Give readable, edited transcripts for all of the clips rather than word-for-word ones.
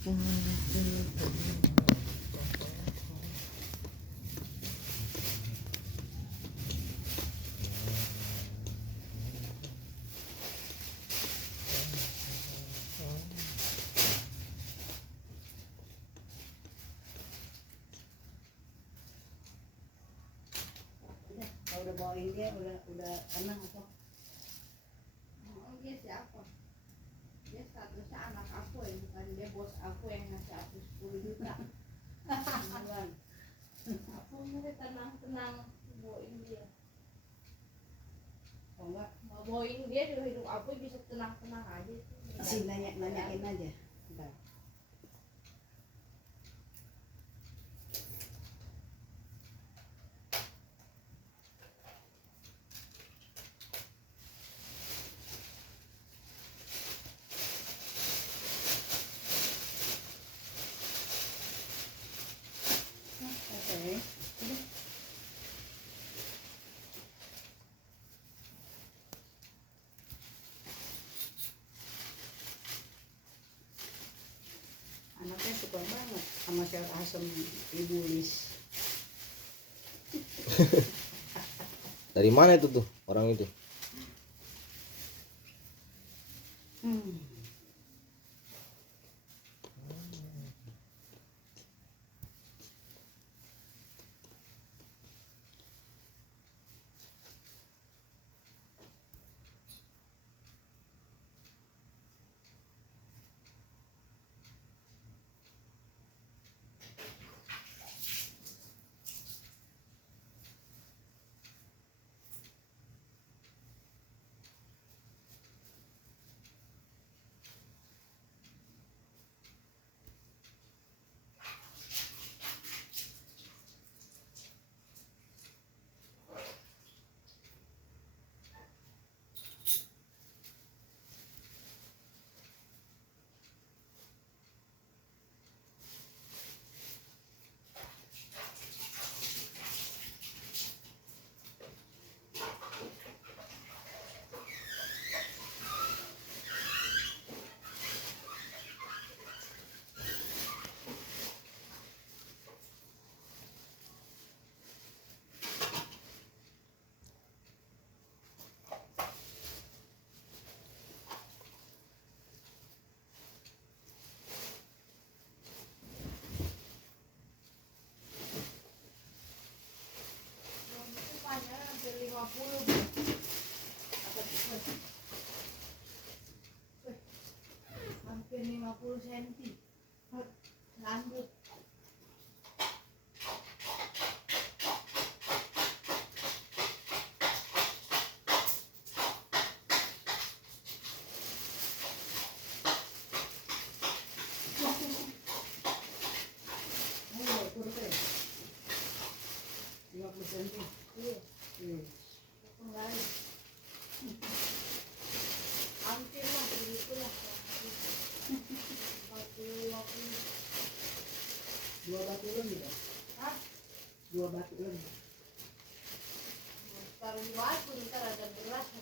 Udah bawain dia udah tenang apa? Oh dia siapa? Dia statusnya anak aku ya, bukan dia bos aku yang ngasih aku 10 juta. Aku mau tenang-tenang bawain dia. Oh enggak? Mau bawain dia di hidup aku bisa tenang-tenang aja. Masih nanyain aja. Bentar. Oke. Anaknya suka banget sama sayur asem Ibu Lis. Dari mana itu tuh orang itu? Panjangnya hampir 50. Hampir 50 cm. Lanjut. Iya. Kembali. Hampir lah begitu lah. 50. 2 batu lebih ya? Hah? 2 batu lebih. Taruh di batu ntar ada beras.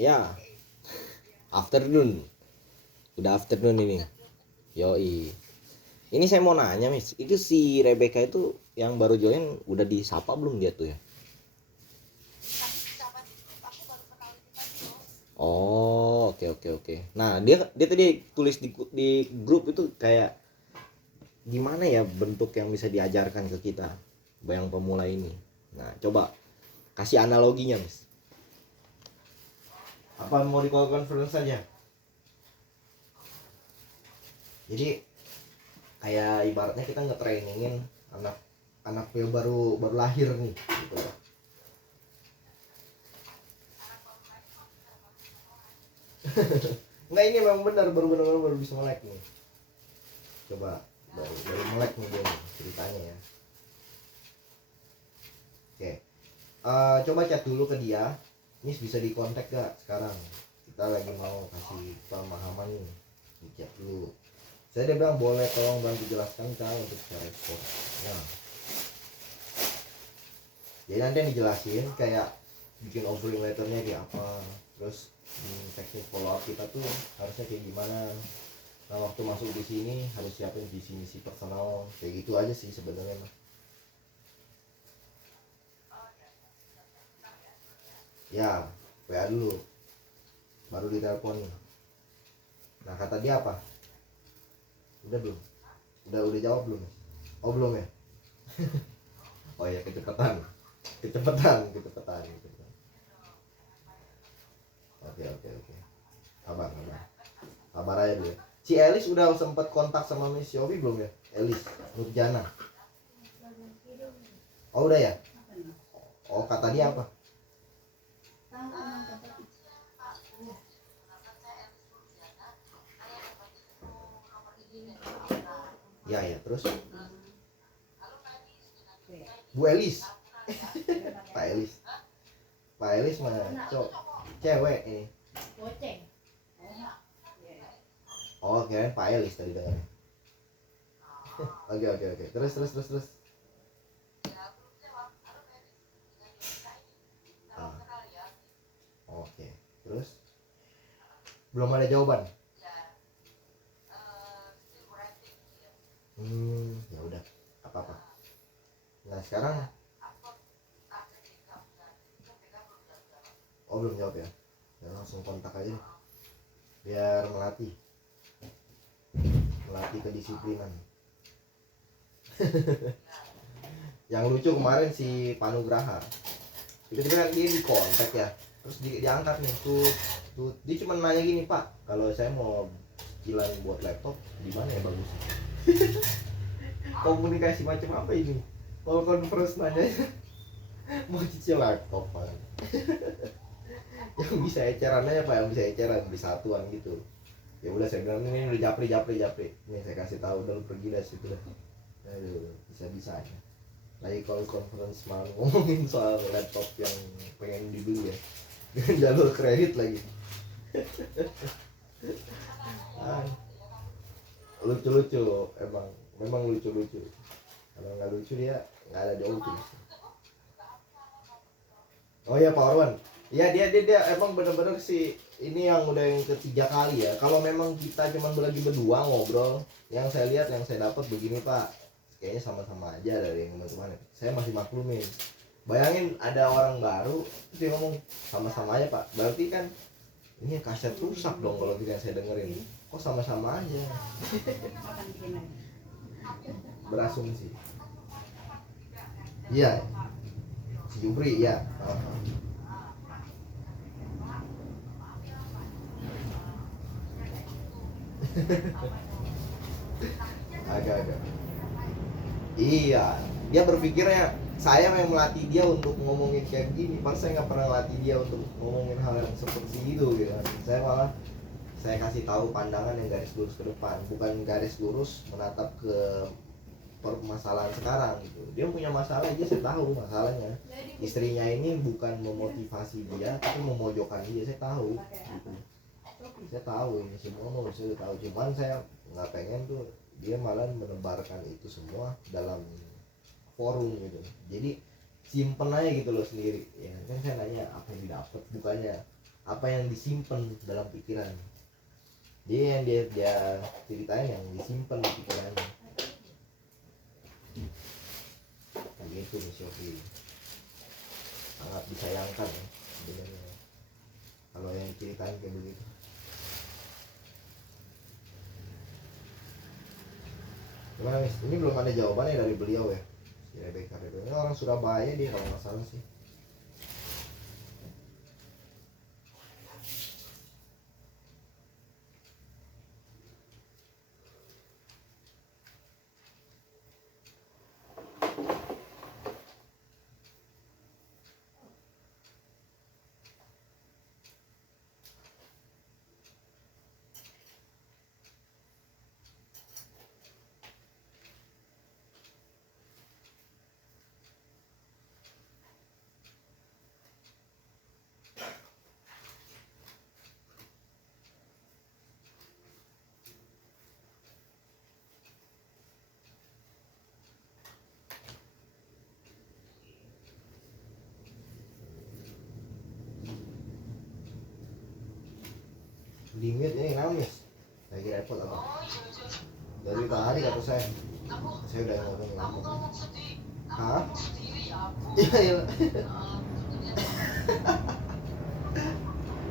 Ya, afternoon. Udah afternoon ini. Yoi. Ini saya mau nanya, Miss. Itu si Rebecca itu yang baru join udah disapa belum dia tuh ya? Oh, oke oke oke. Nah, dia tadi tulis di grup itu kayak gimana ya bentuk yang bisa diajarkan ke kita yang pemula ini. Nah, coba kasih analoginya, Miss. Apa mau di call conference saja? Jadi kayak ibaratnya kita nge-trainingin anak yang baru lahir nih gitu. Nggak, ini memang benar baru bisa melek nih. Coba baru melek nih dia nih, ceritanya ya. Oke. Coba chat dulu ke dia. Miss bisa dikontak gak sekarang? Kita lagi mau kasih pemahaman nih. Di chat dulu. Saya dia bilang boleh, tolong bantu jelaskan cara untuk cara ekspor. Nah, jadi nanti yang dijelasin kayak bikin offering letternya kayak apa, terus teknik follow up kita tuh harusnya kayak gimana. Nah, waktu masuk di sini harus siapin visi misi personal, kayak gitu aja sih sebenarnya mah. Ya, WA dulu, baru ditelepon. Nah, kata dia apa? Udah belum? Udah jawab belum? Oh belum ya? Oh ya, kecepatan. Oke. Kabar aja dulu ya. Si Elis udah sempat kontak sama Miss Yofi belum ya? Elis Nurjana. Oh udah ya? Oh, kata dia apa? Ya, terus Bu Elis. Pak Elis mah cewek ini. Goceng. Oh, kirain Pak Elis tadi dengarnya. Oke. Terus. Ah, oke. Terus belum ada jawaban. Ya udah, apa. Nah, sekarang belum jawab ya. Ya langsung kontak aja nih. Biar melatih kedisiplinan. Yang lucu kemarin si Panugraha. Tiba-tiba kan dia di kontak ya. Terus diangkat nih tuh. Dia cuma nanya gini, "Pak, kalau saya mau cicilan buat laptop di mana ya bagus?" Komunikasi macam apa ini? Kalau conference nanya mau cicil laptop, Pak. Yang bisa eceran aja, Pak, yang bisa eceran di satuan gitu. Ya udah, saya bilang ini udah japri. Nih saya kasih tahu, udah lu pergi dari situ dah. Aduh, bisa aja. Lagi kalau conference malah ngomongin soal laptop yang pengen dibeli ya. Dengan jalur kredit lagi. Lucu memang lucu. Kalau nggak lucu dia nggak ada di office. Oh ya, Pak Orwan. Ya, dia emang bener-bener sih ini yang udah yang ketiga kali ya. Kalau memang kita cuma lagi berdua ngobrol, yang saya lihat, yang saya dapat begini, Pak, kayaknya sama-sama aja dari yang kemarin. Saya masih maklumin. Bayangin ada orang baru terus dia ngomong sama-sama aja, Pak. Berarti kan ini kaset rusak dong kalau tidak saya dengerin. Kok sama-sama aja? Berasumsi. Iya. Si Jubri ya. Agak. Iya, dia berpikirnya saya yang melatih dia untuk ngomongin kayak gini, pas saya nggak pernah latih dia untuk ngomongin hal yang seperti itu gitu kan. Saya kasih tahu pandangan yang garis lurus ke depan, bukan garis lurus menatap ke permasalahan sekarang gitu. Dia punya masalah aja, saya tahu masalahnya. Istrinya ini bukan memotivasi dia, tapi memojokkan dia, saya tahu. Gitu. Saya tahu ini semua, saya tahu. Cuman saya nggak pengen tuh dia malah menebarkan itu semua dalam forum gitu. Jadi simpen aja gitu loh sendiri. Ya kan saya nanya apa yang didapat, bukannya apa yang disimpan dalam pikiran. Dia yang dia ceritain yang disimpan di pikirannya. Begitu Miss Yofi. Sangat disayangkan ya sebenarnya kalau yang ceritain kayak begitu. Gimana Miss? Ini belum ada jawabannya dari beliau ya. Si Rebecca itu. Ini orang Surabaya dia kalau nggak salah sih. Limit ini namis lagi repot apa dari tadi kata saya udah ngomong lama. Hah? Iya iya.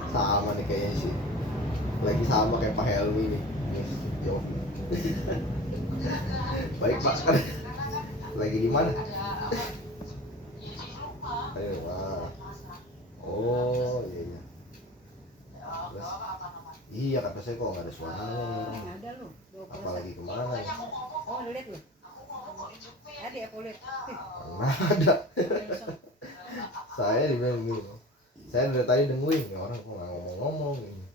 Sama nih kayaknya sih, lagi sama kayak Pak Helmi nih. Yo. Baik Pak, kan lagi di mana? Ayo, oh iya iya. Terus, iya kata saya kok nggak ada suaranya nih orang. Nggak ada loh. Apalagi kemana ya? Oh lihat loh. Ada aku lihat. Nggak ada. Saya dibilang gini, saya dari tadi nungguin ya orang kok nggak ngomong-ngomong ini.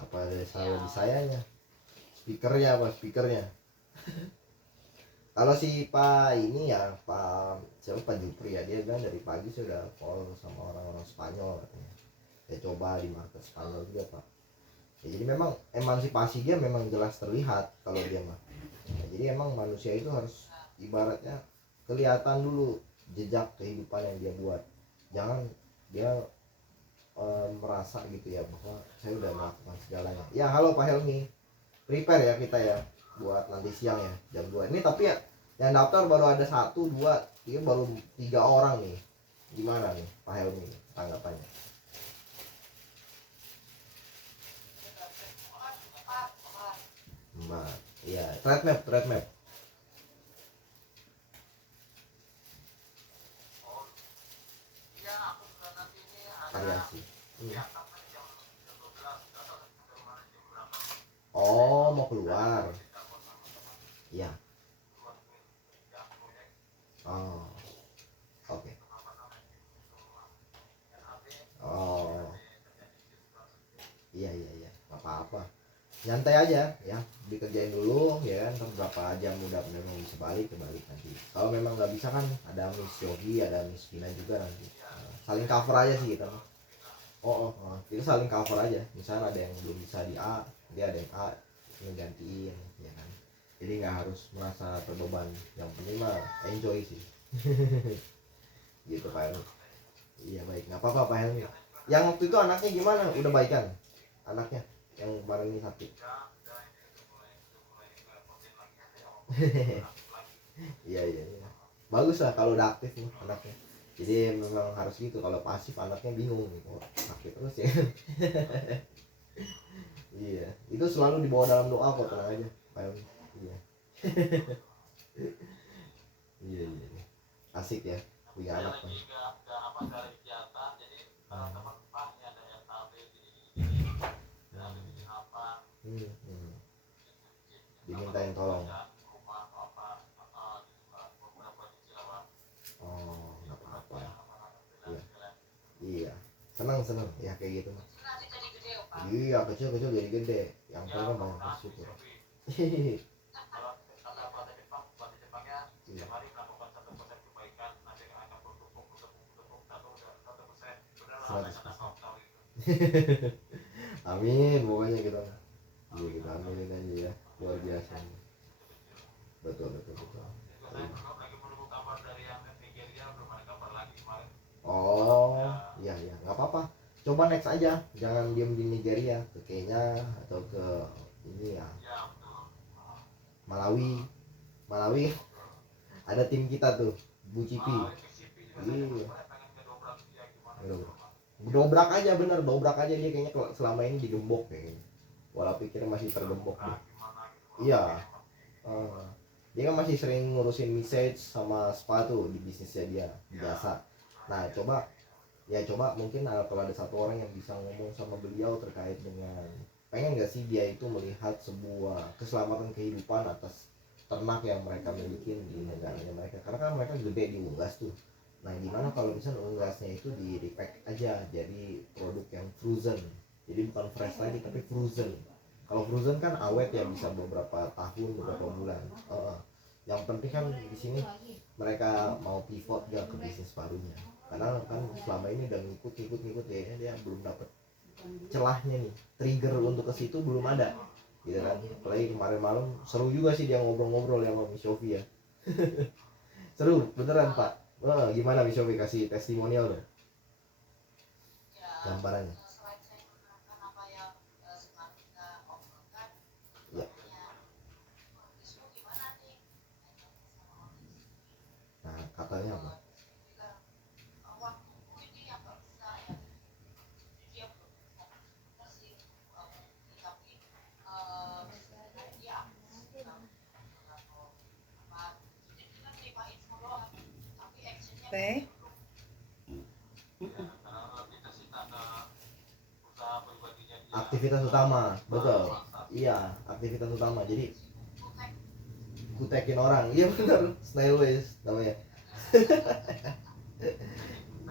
Apa ada salah di sayanya? Speakernya? Kalau si Pak ini ya Pak Jupri ya, dia bilang dari pagi sudah call sama orang-orang Spanyol katanya. Ya coba di market Spanyol juga Pak. Ya, jadi memang emansipasi dia memang jelas terlihat kalau dia mah. Ya, jadi emang manusia itu harus ibaratnya kelihatan dulu jejak kehidupan yang dia buat. Jangan dia merasa gitu ya bahwa saya udah melakukan segalanya. Ya halo Pak Helmi, prepare ya kita ya buat nanti siang ya jam 2 ini. Tapi ya yang daftar baru ada 1, 2, 3, baru 3 orang nih. Gimana nih Pak Helmi tanggapannya? Mbak, iya trade map variasi. Oh mau keluar. Iya. Oh oke. Oh iya nggak apa-apa, nyantai aja ya, dikerjain dulu ya kan. Terus berapa jam udah memang bisa balik nanti. Kalau memang nggak bisa kan ada Miss Yogi, ada Miss Vina juga nanti. Saling cover aja sih kita. Kita saling cover aja. Misalnya ada yang belum bisa di A, dia ada yang A, ngegantiin ya kan. Jadi nggak harus merasa terbeban. Yang penting mah enjoy sih. Gitu Pak Helmi. Iya baik, nggak apa-apa Pak Helmi. Yang waktu itu anaknya gimana? Udah baikan anaknya yang kemarin ini sakit? Iya bagus lah kalau udah aktif nih anaknya. Jadi memang harus gitu, kalau pasif anaknya bingung gitu, sakit terus ya. Iya itu selalu dibawa dalam doa kok, tenang aja Pak Helmi. Iya. iya asik ya punya anak kan. Dimintain tolong. Oh nggak apa-apa. Iya senang ya kayak gitu. Iya kecil jadi gede, yang penting banyak bersyukur. Amin pokoknya gitu. Iya kita aminin aja ya, luar biasa. Betul. Oh iya nggak apa-apa. coba next aja, jangan diem di Nigeria, ke Kenya atau ke ini ya Malawi. Malawi ada tim kita tuh, Bucipi. Iya. Dobrak aja, bener dobrak aja, dia kayaknya selama ini digembok kayaknya. Walau pikir masih tergembok deh. Iya. Dia kan masih sering ngurusin message sama sepatu di bisnisnya dia, biasa. Nah coba mungkin kalau ada satu orang yang bisa ngomong sama beliau terkait dengan pengen gak sih dia itu melihat sebuah keselamatan kehidupan atas ternak yang mereka miliki di negaranya mereka, karena kan mereka gede di unggas tuh. Nah gimana kalau misalnya unggasnya itu di repack aja jadi produk yang frozen, jadi bukan fresh lagi tapi frozen. Kalau frozen kan awet ya, bisa beberapa tahun, beberapa bulan. Yang penting kan di sini mereka mau pivot gak ke bisnis barunya, karena kan selama ini udah ngikut ya, dia belum dapet celahnya nih, trigger untuk ke situ belum ada gitu kan. Apalagi kemarin malam seru juga sih dia ngobrol-ngobrol ya sama Miss Sophie ya. Seru beneran Pak. Gimana Miss Sophie, kasih testimonial dong gambarannya. Ya. Nah katanya apa? Teh. Aktivitas utama, betul. Iya, aktivitas utama. Jadi kutekin orang, iya bener, snailways namanya.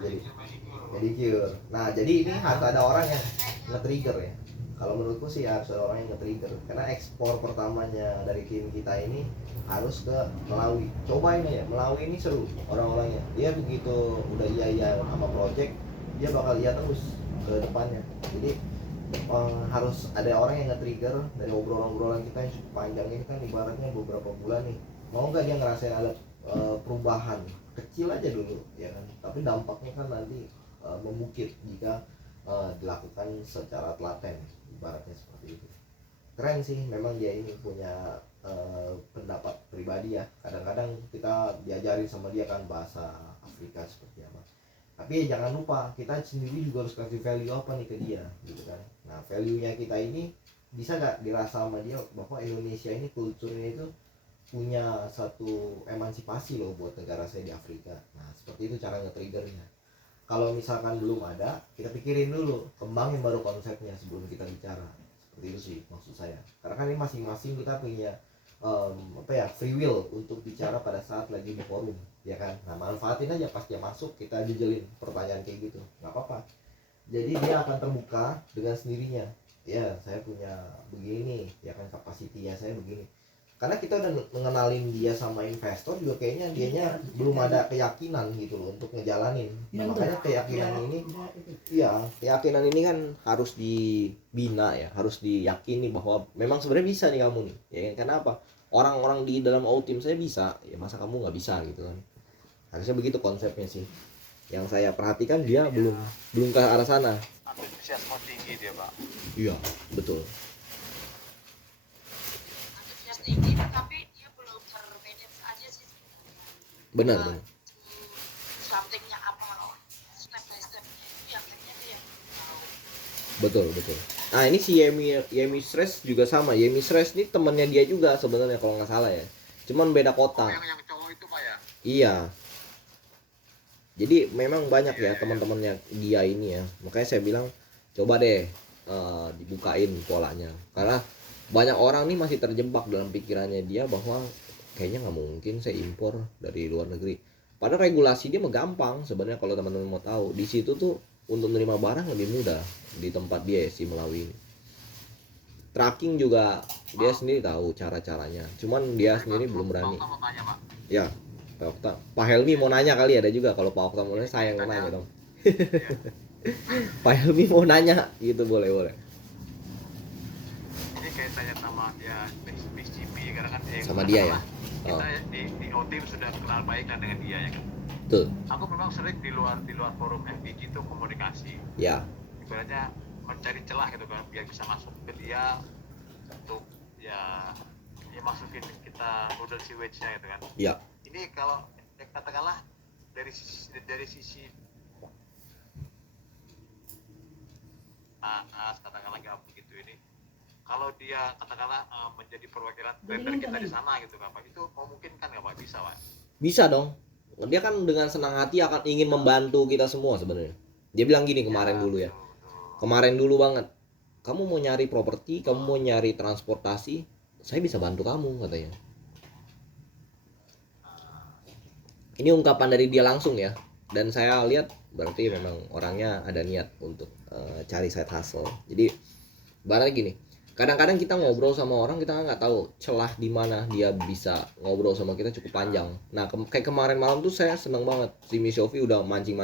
Jadi pedicure. Nah jadi ini harus ada orang yang nge-trigger ya. Kalau menurutku sih harus ada orang yang nge-trigger, karena ekspor pertamanya dari tim kita ini harus ke Malawi. Coba ini ya, Malawi ini seru orang-orangnya. Dia begitu udah iya sama project, dia bakal iya terus ke depannya. Jadi harus ada orang yang nge-trigger dari obrolan-obrolan kita yang cukup panjang ini kan, ibaratnya beberapa bulan nih. Mau nggak dia ngerasain ada perubahan kecil aja dulu ya kan, tapi dampaknya kan nanti membukit jika dilakukan secara telaten, ibaratnya seperti itu. Keren sih, memang dia ini punya pendapat pribadi ya. Kadang-kadang kita diajarin sama dia kan bahasa Afrika seperti apa, tapi ya jangan lupa kita sendiri juga harus kasih value apa nih ke dia gitu kan. Nah value-nya kita ini bisa gak dirasa sama dia bahwa Indonesia ini kulturnya itu punya satu emansipasi loh buat negara saya di Afrika. Nah seperti itu cara nge-triggernya. Kalau misalkan belum ada, kita pikirin dulu, kembangin baru konsepnya sebelum kita bicara. Seperti itu sih maksud saya. Karena kan ini masing-masing kita punya free will untuk bicara pada saat lagi di forum, ya kan. Nah manfaatin aja pas dia masuk, kita jejelin pertanyaan kayak gitu, nggak apa-apa. Jadi dia akan terbuka dengan sendirinya. Ya saya punya begini, ya kan, kapasitinya saya begini. Karena kita udah mengenalin dia sama investor juga, kayaknya dianya belum ada keyakinan gitu loh untuk ngejalanin. Nah, makanya keyakinan ini, iya keyakinan ini kan harus dibina ya, harus diyakini bahwa memang sebenarnya bisa nih kamu nih. Ya kenapa? Orang-orang di dalam tim saya bisa, ya masa kamu nggak bisa gitu kan? Harusnya begitu konsepnya sih. Yang saya perhatikan dia belum ke arah sana. Antusiasme tinggi dia Pak. Iya betul. Tinggi tapi dia belum termanage aja sih. Benar. Somethingnya apa step by step itu yang kayaknya dia tahu. Betul. Nah ini si Yemi Stress juga sama. Yemi Stress ini temennya dia juga sebenarnya kalau nggak salah ya. Cuman beda kota. Yang cowok itu Pak ya? Iya. Jadi memang banyak ya teman-temannya dia ini ya. Makanya saya bilang coba deh dibukain polanya. Karena banyak orang nih masih terjebak dalam pikirannya dia bahwa kayaknya nggak mungkin saya impor dari luar negeri. Padahal regulasi dia mah gampang sebenarnya kalau teman-teman mau tahu. Di situ tuh untuk menerima barang lebih mudah di tempat dia si Malawi ini. Tracking juga dia sendiri tahu cara-caranya. Cuman dia sendiri belum berani. Ya, Pak Helmi mau nanya kali, ada juga kalau Pak Okta mau nanya, saya yang mau nanya dong. Pak Helmi mau nanya gitu, boleh. Kayak tanya sama dia PCP karena kan sama dia ya. Kita di OTIM sudah kenal baik kan dengan dia ya kan. Betul. Aku memang sering di luar forum FBG itu komunikasi. Ya. ibaratnya mencari celah gitu kan biar bisa masuk ke dia untuk ya masukin kita noodle sewage-nya gitu kan. Iya. Ini kalau katakanlah dari sisi katakanlah nggak begitu ini. Kalau dia katakanlah menjadi perwakilan trader kita di sana gitu kan Pak, itu memungkinkan nggak Pak? Bisa Pak? Bisa dong. Dia kan dengan senang hati akan ingin membantu kita semua sebenarnya. Dia bilang gini kemarin dulu ya. Kemarin dulu banget. Kamu mau nyari properti, kamu mau nyari transportasi, saya bisa bantu kamu katanya. Ini ungkapan dari dia langsung ya. Dan saya lihat berarti memang orangnya ada niat untuk cari side hustle. Jadi barangnya gini. Kadang-kadang kita ngobrol sama orang kita nggak tahu celah di mana dia bisa ngobrol sama kita cukup panjang. Nah kayak kemarin malam tuh saya seneng banget si Miss Yofi udah mancing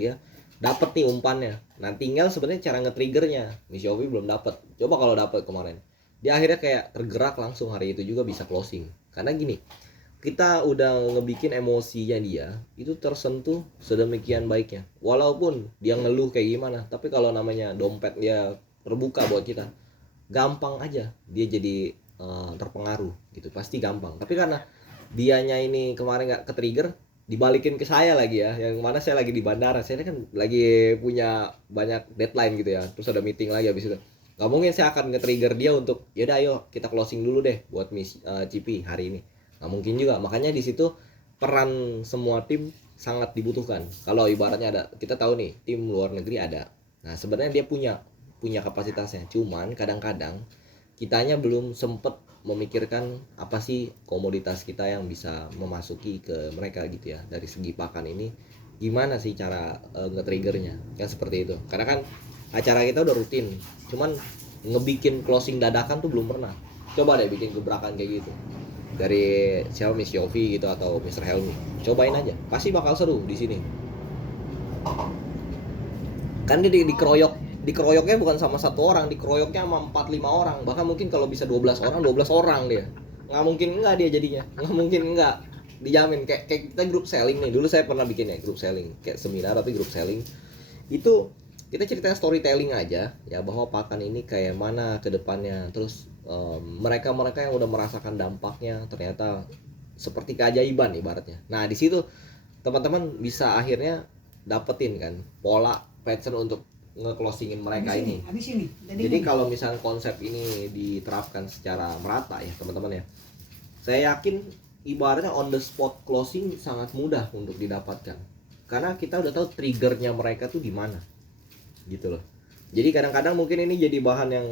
dia dapet nih umpannya. Nah tinggal sebenarnya cara nge-triggernya Miss Yofi belum dapet. Coba kalau dapet kemarin dia akhirnya kayak tergerak langsung hari itu juga bisa closing. Karena gini kita udah ngebikin emosinya dia itu tersentuh sedemikian baiknya. Walaupun dia ngeluh kayak gimana, tapi kalau namanya dompet dia terbuka buat kita gampang aja dia jadi terpengaruh gitu, pasti gampang. Tapi karena dianya ini kemarin nggak ke-trigger, dibalikin ke saya lagi ya, yang mana saya lagi di bandara, saya kan lagi punya banyak deadline gitu ya, terus ada meeting lagi habis itu. Nggak mungkin saya akan nge-trigger dia untuk yaudah ayo kita closing dulu deh buat Miss Cipi hari ini, nggak mungkin juga. Makanya di situ peran semua tim sangat dibutuhkan. Kalau ibaratnya ada, kita tahu nih tim luar negeri ada, nah sebenarnya dia punya kapasitasnya, cuman kadang-kadang kitanya belum sempet memikirkan apa sih komoditas kita yang bisa memasuki ke mereka gitu ya. Dari segi pakan ini gimana sih cara nge-triggernya kan seperti itu. Karena kan acara kita udah rutin, cuman ngebikin closing dadakan tuh belum pernah. Coba deh bikin gebrakan kayak gitu dari siapa, Miss Yofi gitu atau Mr. Helmi, cobain aja, pasti bakal seru di sini. Kan dia dikeroyoknya bukan sama satu orang, dikeroyoknya sama 4-5 orang, bahkan mungkin kalau bisa 12 orang dia. Nggak mungkin enggak dia jadinya, nggak mungkin enggak, dijamin. Kayak kita grup selling nih, dulu saya pernah bikin ya grup selling, kayak seminar tapi grup selling. Itu kita ceritanya storytelling aja ya, bahwa pakan ini kayak mana ke depannya. Terus mereka yang udah merasakan dampaknya ternyata seperti keajaiban ibaratnya. Nah di situ teman-teman bisa akhirnya dapetin kan pola pattern untuk nge-closingin mereka ini. Jadi kalau misalnya konsep ini diterapkan secara merata ya teman-teman ya, saya yakin ibaratnya on the spot closing sangat mudah untuk didapatkan. Karena kita udah tahu triggernya mereka tuh di mana, gitu loh. Jadi kadang-kadang mungkin ini jadi bahan yang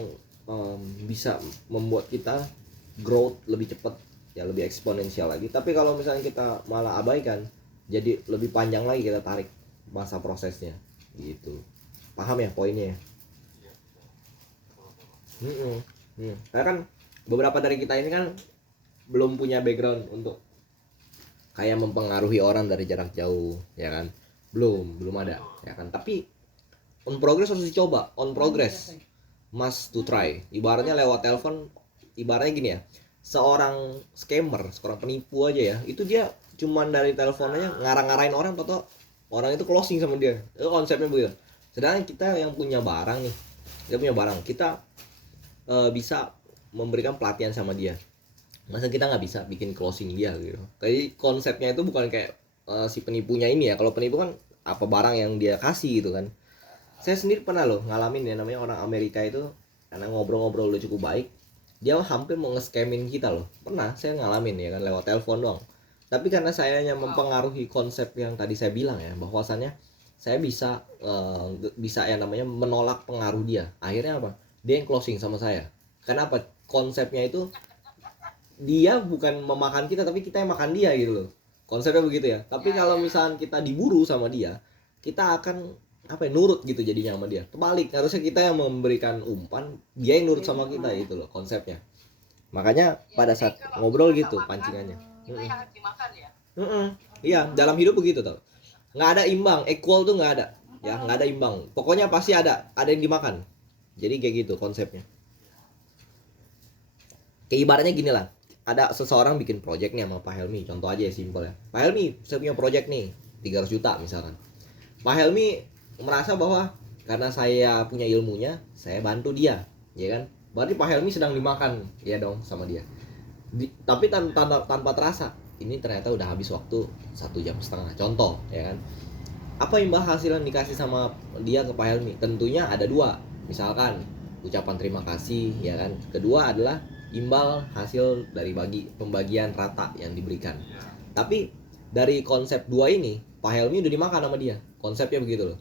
bisa membuat kita growth lebih cepat, ya lebih eksponensial lagi. Tapi kalau misalnya kita malah abaikan, jadi lebih panjang lagi kita tarik masa prosesnya, gitu. Paham ya poinnya ya? Karena kan beberapa dari kita ini kan belum punya background untuk kayak mempengaruhi orang dari jarak jauh, ya kan? Belum ada, ya kan? Tapi on progress harus dicoba, on progress must to try. Ibaratnya lewat telepon, ibaratnya gini ya, seorang scammer, seorang penipu aja ya, itu dia cuman dari teleponnya ngarang-ngarain orang, atau orang itu closing sama dia. Itu konsepnya begitu. Sedangkan kita yang punya barang nih, kita bisa memberikan pelatihan sama dia. Masa kita nggak bisa bikin closing dia gitu. Jadi konsepnya itu bukan kayak si penipunya ini ya. Kalau penipu kan apa barang yang dia kasih gitu kan. Saya sendiri pernah loh ngalamin ya, namanya orang Amerika itu, karena ngobrol-ngobrol udah cukup baik, dia hampir mau nge-scamin kita loh. Pernah saya ngalamin ya kan, lewat telepon doang. Tapi karena saya hanya mempengaruhi konsep yang tadi saya bilang ya, bahwasannya saya bisa yang namanya menolak pengaruh dia. Akhirnya apa? Dia yang closing sama saya. Kenapa? Konsepnya itu dia bukan memakan kita, tapi kita yang makan dia gitu loh. Konsepnya begitu ya. Tapi kalau misalnya kita diburu sama dia, kita akan nurut gitu jadinya sama dia. Terbalik, harusnya kita yang memberikan umpan, dia yang nurut sama kita gitu loh konsepnya. Makanya pada saat ngobrol gitu pancingannya. Kita yang harus dimakan ya. Iya, dalam hidup begitu tau. Nggak ada imbang, equal tuh nggak ada ya, nggak ada imbang, pokoknya pasti ada yang dimakan. Jadi kayak gitu konsepnya. Kayak ibaratnya gini lah, ada seseorang bikin project nih sama Pak Helmi, contoh aja ya simpel ya. Pak Helmi, saya punya project nih 300 juta misalkan. Pak Helmi merasa bahwa karena saya punya ilmunya, saya bantu dia, ya kan? Berarti Pak Helmi sedang dimakan, ya dong, sama dia. Tapi tanpa terasa, ini ternyata udah habis waktu 1,5 jam. Contoh, ya kan? Apa imbal hasil yang dikasih sama dia ke Pak Helmi? Tentunya ada dua. Misalkan ucapan terima kasih, ya kan? Kedua adalah imbal hasil dari pembagian rata yang diberikan. Tapi dari konsep dua ini, Pak Helmi udah dimakan sama dia. Konsepnya begitu loh.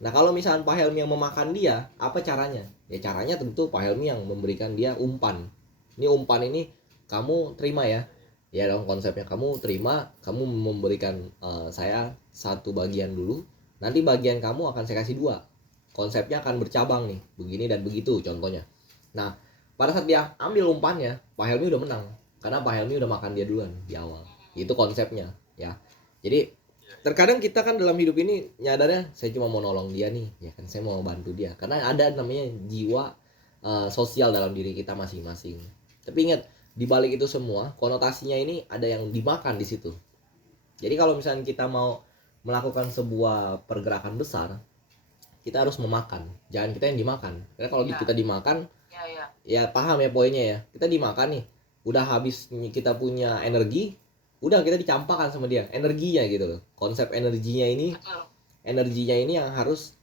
Nah, kalau misalkan Pak Helmi yang memakan dia, apa caranya? Ya caranya tentu Pak Helmi yang memberikan dia umpan. Ini umpan ini kamu terima ya. Ya dong, konsepnya kamu terima, kamu memberikan saya satu bagian dulu, nanti bagian kamu akan saya kasih dua. Konsepnya akan bercabang nih, begini dan begitu contohnya. Nah, pada saat dia ambil umpannya, Pak Helmi udah menang, karena Pak Helmi udah makan dia duluan di awal. Itu konsepnya, ya. Jadi terkadang kita kan dalam hidup ini nyadarnya saya cuma mau nolong dia nih, ya kan, saya mau bantu dia, karena ada namanya jiwa sosial dalam diri kita masing-masing. Tapi ingat, di balik itu semua konotasinya ini ada yang dimakan di situ. Jadi kalau misalnya kita mau melakukan sebuah pergerakan besar, kita harus memakan, jangan kita yang dimakan. Karena kalau kita dimakan, ya paham ya poinnya ya. Kita dimakan nih, udah habis kita punya energi, udah kita dicampakkan sama dia energinya gitu loh. Konsep energinya ini yang harus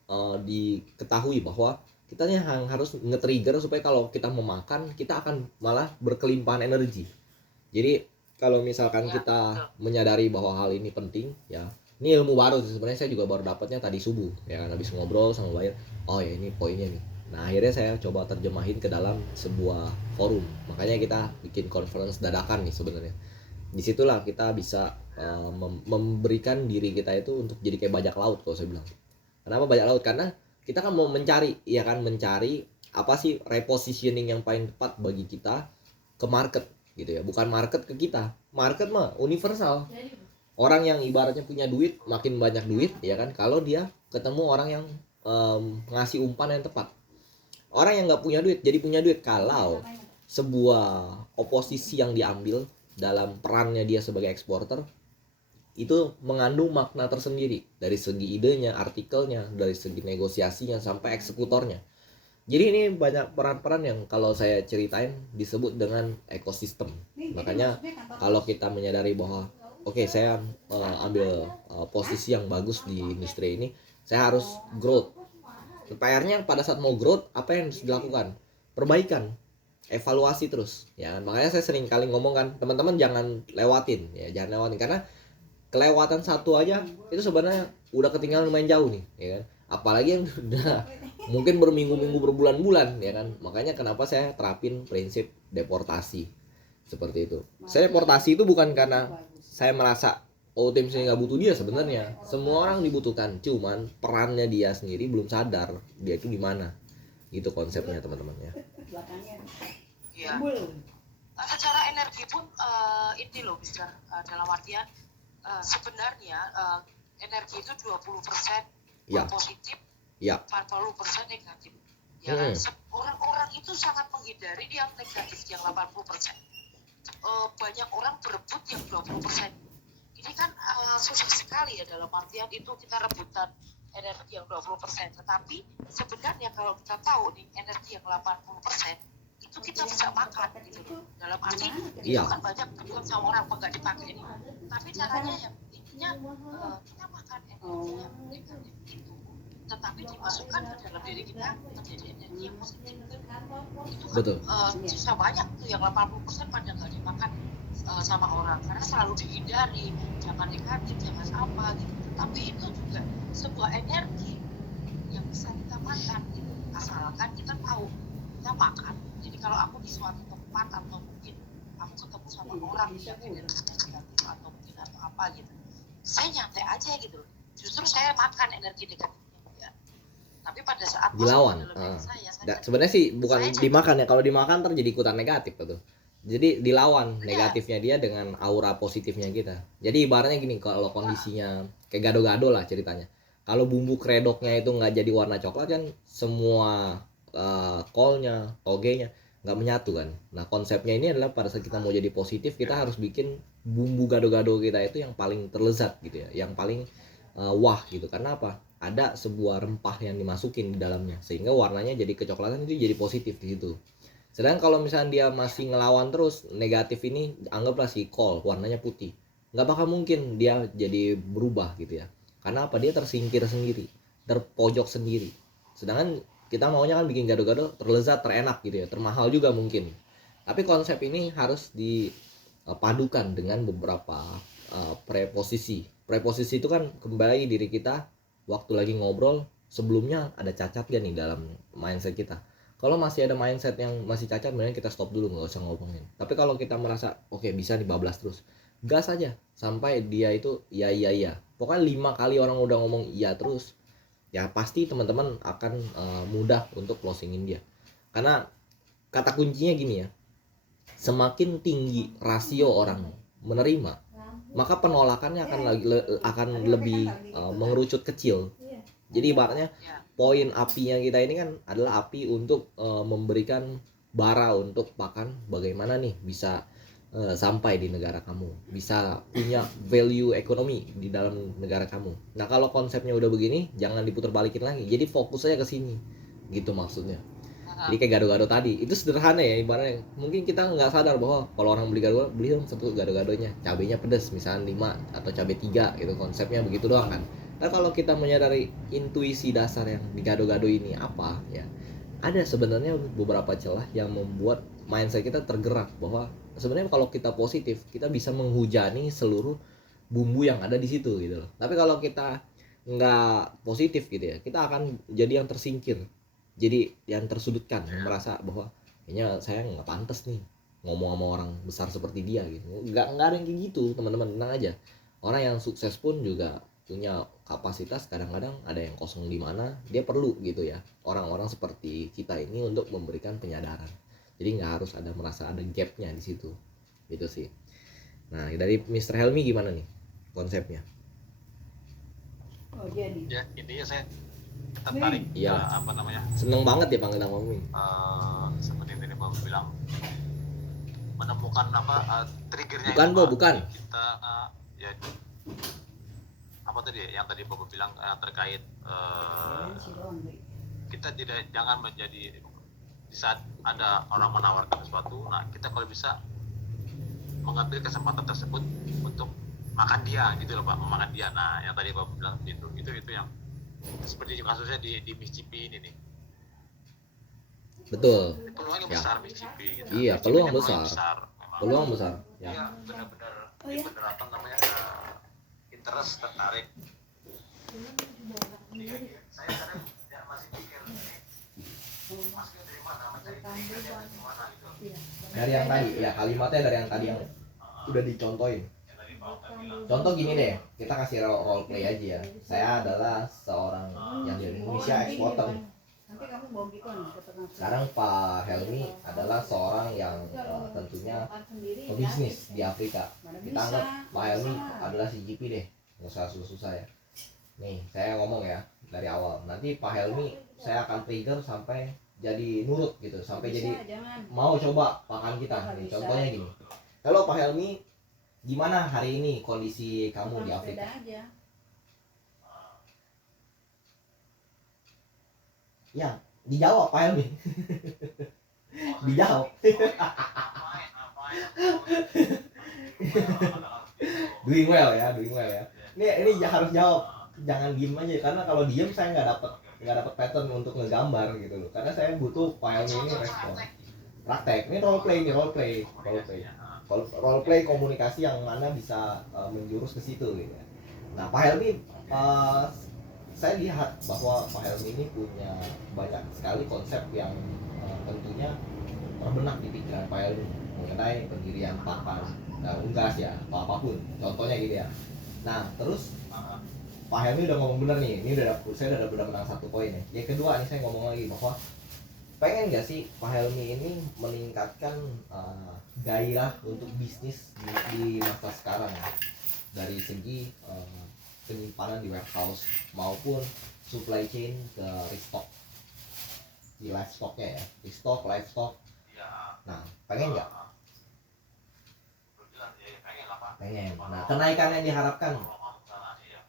diketahui bahwa kita yang harus nge-trigger supaya kalau kita memakan, kita akan malah berkelimpahan energi. Jadi kalau misalkan kita menyadari bahwa hal ini penting, ya ini ilmu baru sih sebenarnya, saya juga baru dapatnya tadi subuh, ya kan, habis ngobrol sama Bayer. Oh ya, ini poinnya nih. Nah akhirnya saya coba terjemahin ke dalam sebuah forum. Makanya kita bikin conference dadakan nih sebenarnya. Disitulah kita bisa memberikan diri kita itu untuk jadi kayak bajak laut kalau saya bilang. Kenapa bajak laut? Karena kita kan mau mencari, ya kan, mencari apa sih repositioning yang paling tepat bagi kita ke market gitu ya. Bukan market ke kita. Market mah universal. Orang yang ibaratnya punya duit, makin banyak duit, ya kan, kalau dia ketemu orang yang ngasih umpan yang tepat. Orang yang nggak punya duit jadi punya duit kalau sebuah oposisi yang diambil dalam perannya dia sebagai eksporter itu mengandung makna tersendiri dari segi idenya, artikelnya, dari segi negosiasinya sampai eksekutornya. Jadi ini banyak peran-peran yang kalau saya ceritain disebut dengan ekosistem. Makanya kalau kita menyadari bahwa oke, saya ambil posisi yang bagus di industri ini, saya harus growth. PR-nya pada saat mau growth, apa yang harus dilakukan? Perbaikan, evaluasi terus. Ya, makanya saya sering kali ngomong kan, teman-teman jangan lewatin, ya, jangan lewatin karena kelewatan satu aja itu sebenarnya udah ketinggalan lumayan jauh nih, ya kan. Apalagi yang udah mungkin berminggu-minggu, berbulan-bulan, ya kan. Makanya kenapa saya terapin prinsip deportasi seperti itu. Saya deportasi itu bukan karena saya merasa tim saya nggak butuh dia, sebenarnya semua orang dibutuhkan, cuman perannya dia sendiri belum sadar dia itu di mana. Itu konsepnya teman-teman ya. Iya. Nah, secara energi pun ini loh Mister, dalam artian sebenarnya energi itu 20% positif, 40% negatif. Ya kan? Orang-orang itu sangat menghindari yang negatif, yang 80%. Banyak orang berebut yang 20%. Ini kan susah sekali ya, dalam artian itu kita rebutan energi yang 20%. Tetapi sebenarnya kalau kita tahu nih energi yang 80% itu kita bisa makan gitu. Dalam arti itu kan banyak bilang sama orang nggak dipakai ini. Tapi caranya yang intinya kita makan energi yang negatif itu, tetapi dimasukkan ke dalam diri kita menjadi energi yang positif. Itu kan susah banyak tuh yang 80% pada nggak dimakan sama orang karena selalu dihindari, jangan negatif, jangan apa gitu. Tapi itu juga sebuah energi yang bisa kita makan gitu, asalkan kita tahu kita makan. Jadi kalau aku di suatu tempat atau mungkin aku ketemu sama orang yang energinya negatif atau mungkin atau apa gitu, saya nyantai aja gitu. Justru saya makan energi negatifnya ya. Tapi pada saat dilawan. Sebenarnya sih bukan dimakan ya, kalau dimakan terjadi ikutan negatif tuh. Jadi dilawan negatifnya dia dengan aura positifnya kita. Jadi ibaratnya gini, kalau kondisinya kayak gado-gado lah ceritanya. Kalau bumbu kredoknya itu nggak jadi warna coklat kan, semua kolnya, togenya nggak menyatu kan. Nah konsepnya ini adalah pada saat kita mau jadi positif, kita harus bikin bumbu gado-gado kita itu yang paling terlezat gitu ya, yang paling wah gitu. Karena apa? ada sebuah rempah yang dimasukin di dalamnya sehingga warnanya jadi kecoklatan, itu jadi positif di situ. Sedangkan kalau misalnya dia masih ngelawan terus negatif ini, anggaplah si kol warnanya putih, nggak bakal mungkin dia jadi berubah gitu ya. Karena apa? Dia tersingkir sendiri, terpojok sendiri. Sedangkan kita maunya kan bikin gado-gado terlezat, terenak gitu ya, termahal juga mungkin. Tapi konsep ini harus dipadukan dengan beberapa preposisi. Preposisi itu kan kembali diri kita waktu lagi ngobrol sebelumnya ada cacat gak nih dalam mindset kita. Kalau masih ada mindset yang masih cacat, mending kita stop dulu, nggak usah ngomongin. Tapi kalau kita merasa oke, bisa dibablas terus, gas aja sampai dia itu iya. Pokoknya 5 kali orang udah ngomong iya terus, ya pasti teman-teman akan mudah untuk closingin dia. Karena kata kuncinya gini ya, semakin tinggi rasio orang menerima, maka penolakannya akan lebih mengerucut kecil. Jadi ibaratnya poin apinya kita ini kan adalah api untuk memberikan bara untuk pakan, bagaimana nih bisa sampai di negara kamu, bisa punya value ekonomi di dalam negara kamu. Nah kalau konsepnya udah begini, jangan diputar balikin lagi, jadi fokus aja ke sini gitu maksudnya. Jadi kayak gado-gado tadi itu sederhana ya, ibaratnya mungkin kita nggak sadar bahwa kalau orang beli gado-gado, beli dong satu gado-gadonya, cabenya pedas misalnya 5 atau cabai 3 gitu, konsepnya begitu doang kan. Nah kalau kita menyadari intuisi dasar yang di gado-gado ini apa ya, ada sebenarnya beberapa celah yang membuat mindset kita tergerak bahwa sebenarnya kalau kita positif, kita bisa menghujani seluruh bumbu yang ada di situ gitu loh. Tapi kalau kita nggak positif gitu ya, kita akan jadi yang tersingkir, jadi yang tersudutkan, yang merasa bahwa kayaknya saya nggak pantas nih ngomong sama orang besar seperti dia gitu. Nggak ada yang kayak gitu teman-teman, tenang aja. Orang yang sukses pun juga punya kapasitas, kadang-kadang ada yang kosong di mana, dia perlu gitu ya orang-orang seperti kita ini untuk memberikan penyadaran. Jadi nggak harus ada merasa ada gapnya di situ gitu sih. Nah dari Mr. Helmi gimana nih konsepnya? Oh jadi Ya intinya saya tertarik Iya. apa namanya, Seneng banget ya panggil nama Umi. seperti yang tadi Bapak bilang, menemukan apa triggernya Bukan itu, Bo, Pak. bukan. Kita ya apa tadi yang tadi Bapak bilang terkait si doang deh. kita jangan menjadi di saat ada orang menawarkan sesuatu, nah kita kalau bisa mengambil kesempatan tersebut untuk makan dia gitu loh Pak, memakan dia. Nah yang tadi Bapak bilang itu yang seperti kasusnya di Mississippi ini nih, Betul. peluangnya Ya. besar Mississippi gitu. Iya, Mississippi peluang ini besar. memang. Peluang besar. Dia Ya. benar-benar Oh, ya? benar apa namanya interest, tertarik. Saya kadang ya, masih mikir ini masuknya dari mana, mencari triggernya dari mana gitu. Dari yang tadi ya, kalimatnya dari yang tadi yang udah dicontohin. Yang tadi Bapak bilang. Contoh gini deh, kita kasih role play aja ya. Saya adalah seorang yang di Indonesia eksporter. Nanti kamu bawa gitu nih ke tengah. Sekarang Pak Helmi adalah seorang yang tentunya pebisnis di Afrika. Kita anggap Pak Helmi adalah CGP deh, nggak usah susah-susah ya. Nih, saya ngomong ya dari awal. Nanti Pak Helmi saya akan trigger sampai jadi nurut gitu, sampai jadi mau coba pakan kita. Nih, contohnya gini. Halo Pak Helmi, gimana hari ini kondisi kamu di Afrika? Ya, dijawab Pak Helmi. Dijawab. Doing well ya. Ini harus jawab, jangan diem aja, karena kalau diem saya nggak dapet pattern untuk ngegambar gitu loh. Karena saya butuh Pak Helmi ini respon. Praktek, ini role play komunikasi yang mana bisa menjurus ke situ gitu. Nah Pak Helmi, saya lihat bahwa Pak Helmi ini punya banyak sekali konsep yang tentunya terbenak di pikiran Pak Helmi mengenai pendirian pakan, unggas ya, atau apapun, contohnya gitu ya. Nah terus Pak Helmi udah ngomong bener nih, ini saya udah menang 1 poin ya. Yang kedua nih saya ngomong lagi bahwa pengen nggak sih Pak Helmi ini meningkatkan gairah untuk bisnis di masa sekarang ya? Dari segi penyimpanan di warehouse maupun supply chain ke restock di livestocknya ya, restock livestock. Nah pengen nggak? Pengen. Nah kenaikan yang diharapkan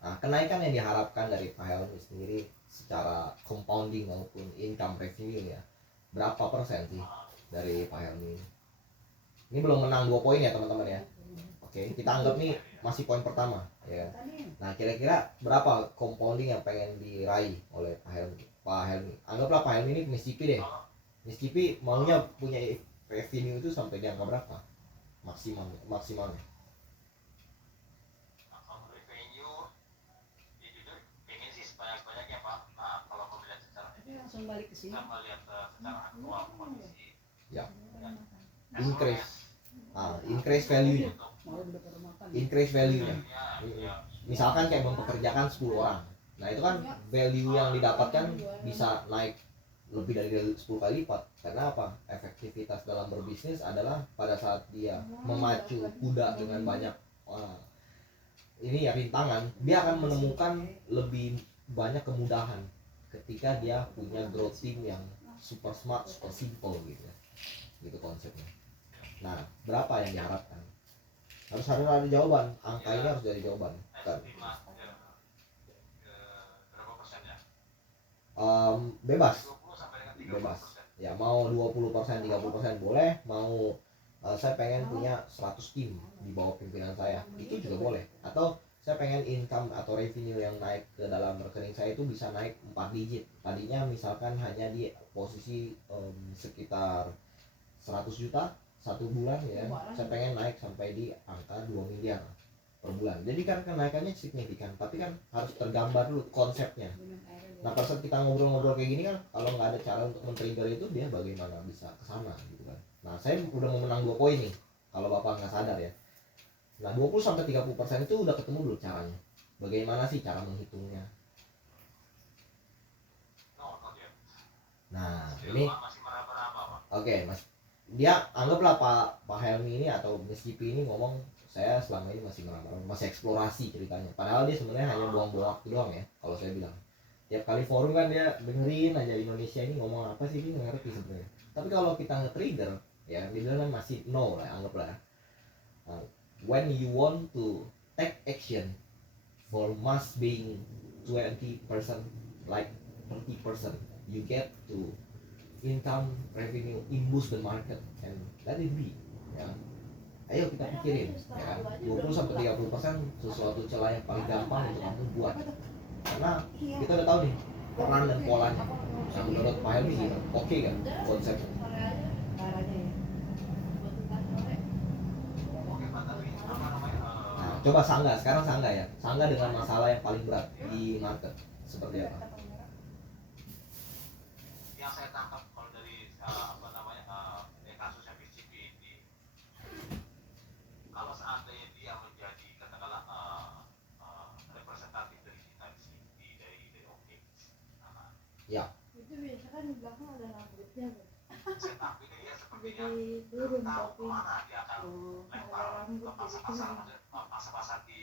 Nah, kenaikan yang diharapkan dari Pak Helmi sendiri secara compounding maupun income revenue ya, berapa persen sih dari Pak Helmi ini? Ini belum menang 2 poin ya teman-teman ya. Oke, kita anggap nih masih poin pertama ya. Nah, kira-kira berapa compounding yang pengen diraih oleh Pak Helmi? Pak Helmi, anggaplah Pak Helmi ini Miss Cipi deh. Miss Cipi maunya punya revenue itu sampai di angka berapa? Maksimalnya. Kalau revenue jujur pengen sih sebanyak-banyaknya Pak. Nah, kalau mau melihat secara Tapi langsung balik ke sini. kita melihat secara aktual kondisi Ya. dan Increase value-nya. Mau udah pada makan. Increase value-nya. ya, Misalkan kayak mempekerjakan 10 orang. Nah, itu kan value yang didapatkan bisa naik lebih dari 10 kali lipat. Karena apa? Efektivitas dalam berbisnis adalah pada saat dia memacu kuda dengan banyak ini ya rintangan, dia akan menemukan lebih banyak kemudahan ketika dia punya growth team yang super smart, super simple gitu ya. Gitu konsepnya. Nah, berapa yang diharapkan? Harus ada jawaban. Angka ini harus jadi jawaban. Kan? berapa persennya? Bebas. 20 sampai dengan 30%. Bebas. Ya mau 20%, 30% boleh, mau saya pengen punya 100 tim di bawah pimpinan saya, itu juga boleh. Atau saya pengen income atau revenue yang naik ke dalam rekening saya itu bisa naik 4 digit. Tadinya misalkan hanya di posisi sekitar 100 juta 1 bulan ya, saya pengen naik sampai di angka 2 miliar per bulan. Jadi kan kenaikannya signifikan, tapi kan harus tergambar dulu konsepnya. Nah, pada saat kita ngobrol-ngobrol kayak gini kan, kalau nggak ada cara untuk men-trigger itu, dia bagaimana bisa ke sana gitu kan. Nah, saya udah mau menang 2 poin nih, kalau Bapak nggak sadar ya. Nah, 20-30% itu udah ketemu dulu caranya. Bagaimana sih cara menghitungnya? Nah, ini masih meraba-raba Pak. oke, Mas. Dia anggaplah Pak Helmi ini atau Miss Cipi ini ngomong, saya selama ini masih meraba-raba, masih eksplorasi ceritanya. Padahal dia sebenarnya hanya buang-buang waktu doang ya, kalau saya bilang. Tiap kali forum kan dia dengerin aja Indonesia ini ngomong apa sih, dia nggak ngerti sebenarnya. Tapi kalau kita nge-trigger ya, dia bilang kan masih no lah, anggaplah. When you want to take action for mass being 20%, like 30%, you get to income revenue imbus the market and let it be ya. Ayo kita pikirin ya kan, 20-30% sesuatu celah yang paling gampang untuk kamu buat, karena kita udah tahu nih peran dan polanya. Nah, menurut Pak Helmi gimana? Oke kan konsepnya? Nah, coba Sangga, sekarang Sangga ya, Sangga dengan masalah yang paling berat di market seperti apa? Yang saya tangkap kalau dari kasusnya PCP ini, kalau seandainya dia menjadi katakanlah representatif dari kita dari OKI, Ya. Itu biasa kan di belakang ada rambutnya. saya tampilnya dia sepertinya Jadi turun tahu tapi kemana dia akan lempar ada rambut ke pasar-pasar di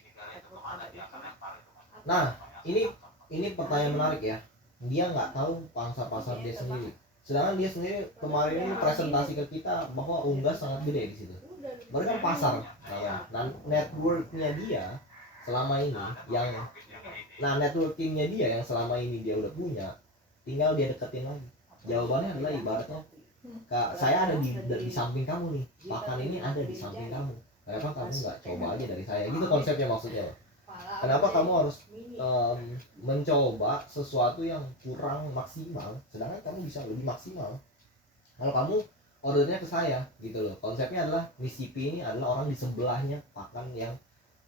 negara itu, kemana dia akan lempar itu. Nah, ini pertanyaan menarik ya. Dia nggak tahu pangsa pasar dia sendiri. Sedangkan dia sendiri kemarin ini presentasi ke kita bahwa Unggas sangat gede di situ. Baru kan pasar. Nah, networknya dia selama ini networkingnya dia yang selama ini dia udah punya, tinggal dia deketin lagi. Jawabannya adalah ibaratnya, Kak, saya ada di samping kamu nih, pakan ini ada di samping kamu. Kenapa kamu nggak coba aja dari saya? Gitu konsepnya maksudnya. Kenapa kamu harus mencoba sesuatu yang kurang maksimal, sedangkan kamu bisa lebih maksimal kalau kamu ordernya ke saya gitu loh. Konsepnya adalah Miss Cipi ini adalah orang di sebelahnya pakan yang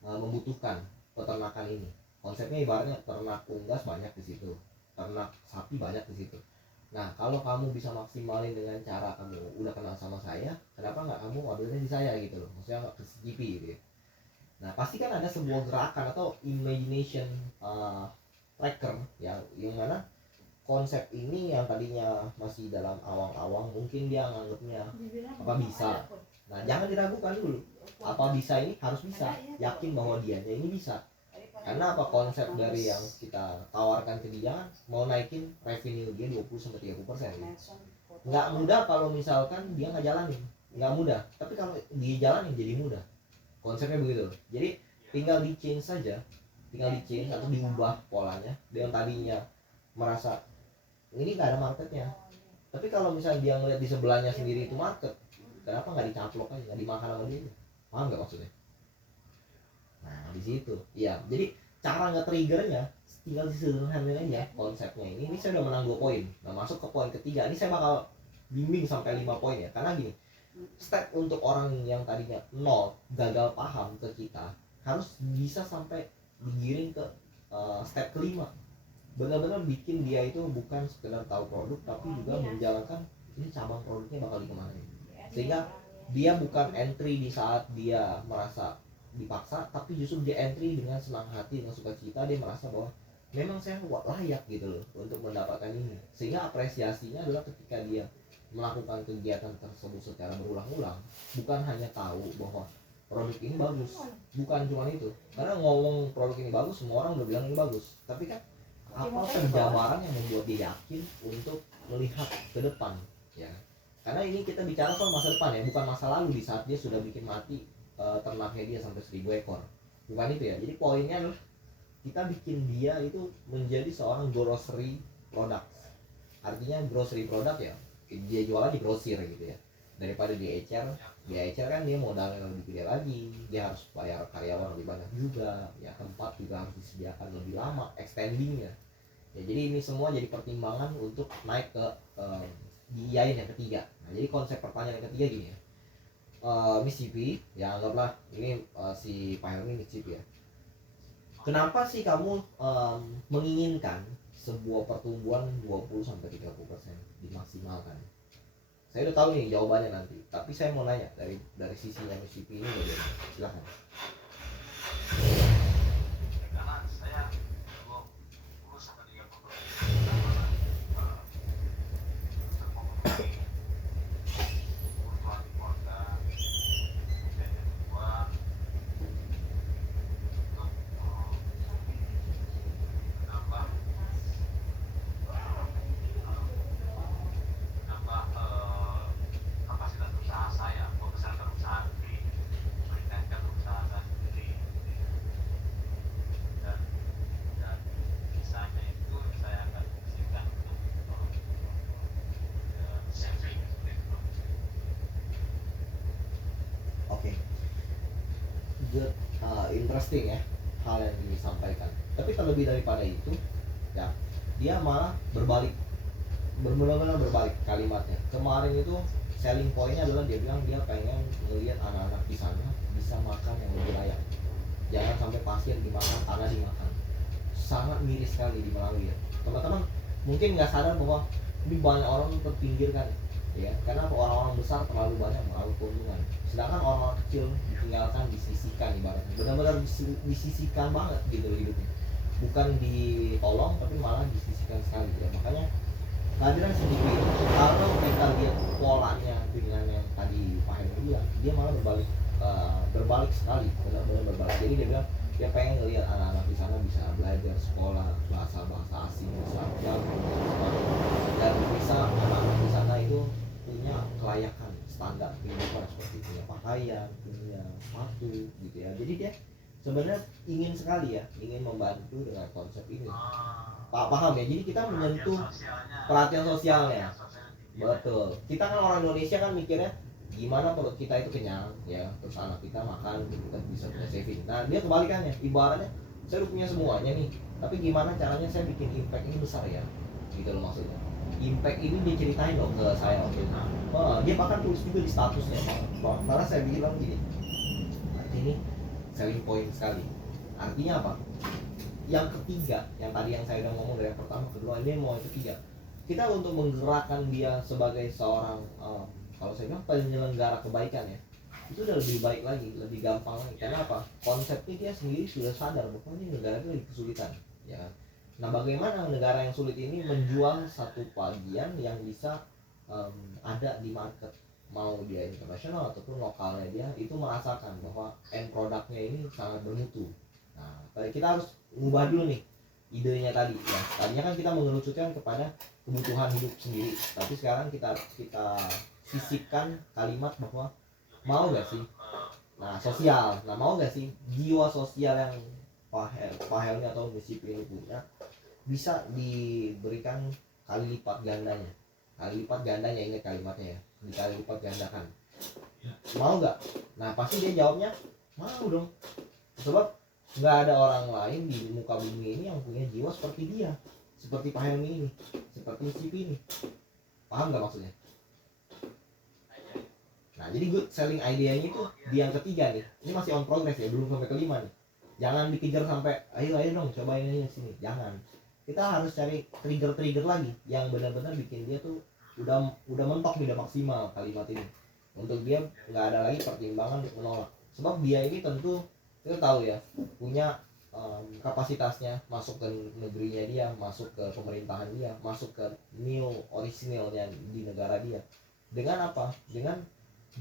membutuhkan peternakan ini. Konsepnya ibaratnya ternak unggas banyak di situ, ternak sapi banyak di situ. Nah, kalau kamu bisa maksimalin dengan cara kamu udah kenal sama saya, kenapa nggak kamu ordernya di saya gitu loh, maksudnya nggak ke Cipi gitu ya. Nah, pasti kan ada sebuah gerakan atau imagination tracker ya, yang mana konsep ini yang tadinya masih dalam awang-awang, mungkin dia nganggapnya apa bisa. Nah, jangan diragukan dulu, apa bisa ini harus bisa, yakin bahwa dianya ini bisa. Karena apa, konsep dari yang kita tawarkan ke dia mau naikin revenue dia 20-30%. Nggak mudah kalau misalkan dia nggak jalanin, nggak mudah. Tapi kalau dia jalanin jadi mudah. Konsepnya begitu. Jadi tinggal di change saja, tinggal di change atau diubah polanya. Dia yang tadinya merasa ini nggak ada marketnya, tapi kalau misalnya dia ngeliat di sebelahnya sendiri itu market, kenapa nggak dicaplok aja, nggak dimakan sama dia? Paham nggak maksudnya? Nah di situ, ya. Jadi cara nge-triggernya tinggal disederhanain aja konsepnya. Ini saya udah menang 2 poin. Nah masuk ke poin ketiga. Ini saya bakal bimbing sampai 5 poin ya. Karena gini, step untuk orang yang tadinya 0 gagal paham ke kita harus bisa sampai digiring ke step kelima. Benar-benar bikin dia itu bukan sekedar tahu produk, tapi juga menjalankan ini cabang produknya bakal dikemanain. Sehingga dia bukan entry di saat dia merasa dipaksa, tapi justru dia entry dengan senang hati, dengan sukacita. Dia merasa bahwa memang saya layak gitu loh untuk mendapatkan ini. Sehingga apresiasinya adalah ketika dia melakukan kegiatan tersebut secara berulang-ulang, bukan hanya tahu bahwa produk ini bagus, bukan cuma itu. Karena ngomong produk ini bagus, semua orang udah bilang ini bagus, tapi kan apa penjabaran yang membuat dia yakin untuk melihat ke depan, ya. Karena ini kita bicara soal masa depan ya, bukan masa lalu di saat dia sudah bikin mati ternaknya dia sampai 1000 ekor, bukan itu ya. Jadi poinnya adalah kita bikin dia itu menjadi seorang grocery product. Artinya grocery product ya, dia jualan di grosir gitu ya, daripada di ecer kan dia modalnya lebih gede lagi, dia harus bayar karyawan lebih banyak juga ya, tempat juga harus disediakan lebih lama, extendingnya ya. Jadi ini semua jadi pertimbangan untuk naik ke diiyain yang ketiga. Nah jadi konsep pertanyaan yang ketiga gini ya, Miss CP ya, anggaplah ini si Pak Helmi Miss CP ya, kenapa sih kamu menginginkan sebuah pertumbuhan 20-30% dimaksimalkan? Saya udah tahu nih jawabannya nanti, tapi saya mau nanya dari sisinya Miss CP ini bagaimana? Silahkan. Karena saya 20-30% kebutuhan keluarga, dan yang kedua untuk menambah kapasitas usaha saya, membesarkan usaha sendiri, meningkatkan usaha saya sendiri, dan sisanya itu saya akan fungsikan untuk saving seperti itu. Oke, good, interesting ya hal yang disampaikan. Tapi terlebih daripada itu, ya dia malah benar-benar berbalik kalimatnya. Kemarin itu selling pointnya adalah dia bilang dia pengen melihat anak-anak di sana bisa makan yang lebih layak. Jangan sampai pasien dimakan, anak dimakan. Sangat miris sekali di Malawi ya. Teman-teman mungkin nggak sadar bahwa ini banyak orang terpinggirkan, ya. Karena orang-orang besar terlalu banyak mengalami keuntungan, sedangkan orang kecil ditinggalkan, disisihkan ibaratnya. Benar-benar disisihkan banget gitu hidupnya. Bukan ditolong, tapi malah disisihkan sekali ya. Makanya kehadiran sedikit, kalau kita lihat polanya dengan yang tadi Pak Henry bilang, dia malah berbalik sekali, benar-benar berbalik. Jadi dia bilang dia pengen ngelihat anak-anak di sana bisa belajar sekolah bahasa asing, bisa jago dan bisa anak-anak di sana itu punya kelayakan standar kehidupan seperti punya pakaian, punya sepatu gitu ya. Jadi dia sebenarnya ingin sekali ya, ingin membantu dengan konsep ini. Paham ya? Jadi kita menyentuh perhatian sosialnya. Betul. Kita kan orang Indonesia kan mikirnya gimana kalau kita itu kenyang ya, terus anak kita makan, kita bisa punya saving. Nah dia kebalikannya, ibaratnya saya udah punya semuanya nih, tapi gimana caranya saya bikin impact ini besar ya, gitu loh maksudnya. Impact ini dia ceritain loh ke saya waktu itu. Dia bahkan tulis juga di statusnya. Malah saya bilang gini, ini selling point sekali. Artinya apa? Yang ketiga, yang tadi yang saya udah ngomong dari yang pertama, kedua, ini mau yang ketiga. Kita untuk menggerakkan dia sebagai seorang kalau saya bilang penyelenggara kebaikan ya, itu udah lebih baik lagi, lebih gampang lagi. Karena apa? Konsepnya dia sendiri sudah sadar bahwa ini negara itu lagi kesulitan, ya. Nah, bagaimana negara yang sulit ini menjual satu bagian yang bisa ada di market, mau dia internasional ataupun lokalnya dia itu merasakan bahwa end produknya ini sangat bermutu. Nah, kita harus ngubah dulu nih idenya tadi ya. Tadinya kan kita mengerucutkan kepada kebutuhan hidup sendiri, tapi sekarang kita sisipkan kalimat bahwa mau gak sih, nah sosial, nah mau gak sih jiwa sosial yang pahelnya atau Mississippi ini punya bisa diberikan kali lipat gandanya. Ingat kalimatnya ya, dikali lipat gandakan. Mau nggak? Nah pasti dia jawabnya mau dong, sebab nggak ada orang lain di muka bumi ini yang punya jiwa seperti dia, seperti Pak Helmi ini, seperti Mississippi ini. Paham nggak maksudnya? Nah jadi good selling idenya itu di yang ketiga nih, ini masih on progress ya, belum sampai kelima nih. Jangan dikejar sampai ayo dong cobain ini sini, jangan. Kita harus cari trigger lagi yang benar-benar bikin dia tuh udah mentok, udah maksimal kalimat ini, untuk dia nggak ada lagi pertimbangan untuk menolak. Sebab dia ini tentu kita tahu ya punya kapasitasnya masuk ke negerinya dia, masuk ke pemerintahan dia, masuk ke new originalnya di negara dia. Dengan apa? Dengan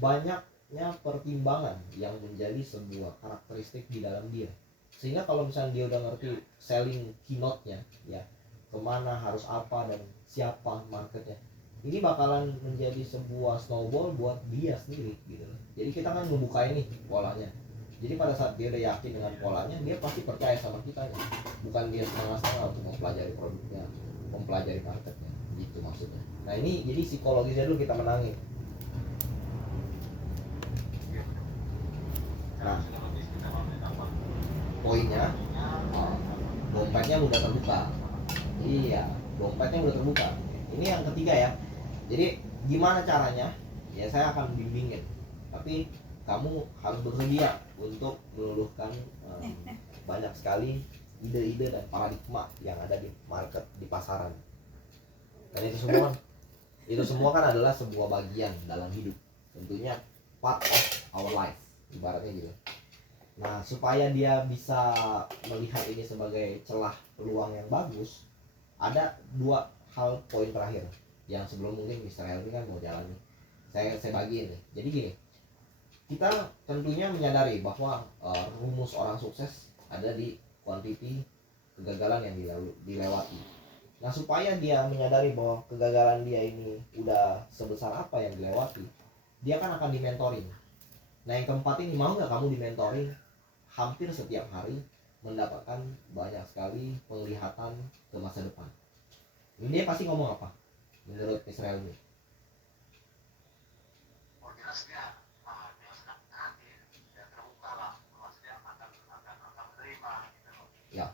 banyaknya pertimbangan yang menjadi sebuah karakteristik di dalam dia. Sehingga kalau misalnya dia udah ngerti selling keynote-nya ya, kemana harus apa dan siapa marketnya, ini bakalan menjadi sebuah snowball buat dia sendiri gitu. Jadi kita kan ngebuka ini polanya. Jadi pada saat dia udah yakin dengan polanya, dia pasti percaya sama kita ya. Bukan dia setengah-setengah untuk mempelajari produknya, mempelajari marketnya, gitu maksudnya. Nah ini jadi psikologisnya dulu kita menangin. Nah poinnya, dompetnya udah terbuka. Iya, dompetnya udah terbuka. Ini yang ketiga ya. Jadi gimana caranya? Ya saya akan bimbingin. Tapi kamu harus bersedia untuk meluluhkan banyak sekali ide-ide dan paradigma yang ada di market, di pasaran. Dan itu semua kan adalah sebuah bagian dalam hidup. Tentunya part of our life, ibaratnya gitu. Nah, supaya dia bisa melihat ini sebagai celah peluang yang bagus, ada dua hal poin terakhir yang sebelum mungkin Mr. Helmi kan mau jalan nih. Saya bagiin nih. Jadi gini, kita tentunya menyadari bahwa rumus orang sukses ada di quantity kegagalan yang dilewati. Nah, supaya dia menyadari bahwa kegagalan dia ini udah sebesar apa yang dilewati, dia kan akan dimentoring. Nah, yang keempat ini, mau nggak kamu dimentoring hampir setiap hari, mendapatkan banyak sekali penglihatan ke masa depan? Ini dia pasti ngomong apa menurut Israel ini? Ya,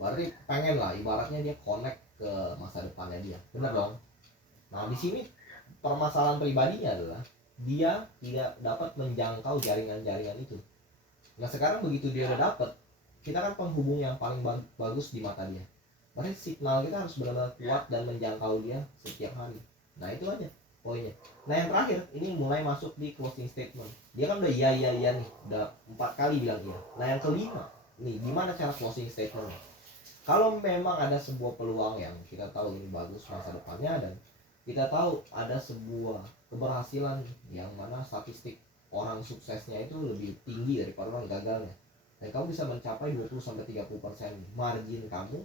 berarti pengen lah, ibaratnya dia connect ke masa depannya dia, benar dong? Nah di sini permasalahan pribadinya adalah dia tidak dapat menjangkau jaringan-jaringan itu. Nah sekarang begitu dia udah dapet, kita kan penghubung yang paling bagus di mata dia. Berarti signal kita harus benar-benar kuat dan menjangkau dia setiap hari. Nah itu aja poinnya. Nah yang terakhir, ini mulai masuk di closing statement. Dia kan udah iya nih, udah 4 kali bilang iya. Nah yang kelima, nih gimana cara closing statement? Kalau memang ada sebuah peluang yang kita tahu ini bagus masa depannya, dan kita tahu ada sebuah keberhasilan yang mana statistik orang suksesnya itu lebih tinggi daripada orang gagalnya, dan kamu bisa mencapai 20-30% margin kamu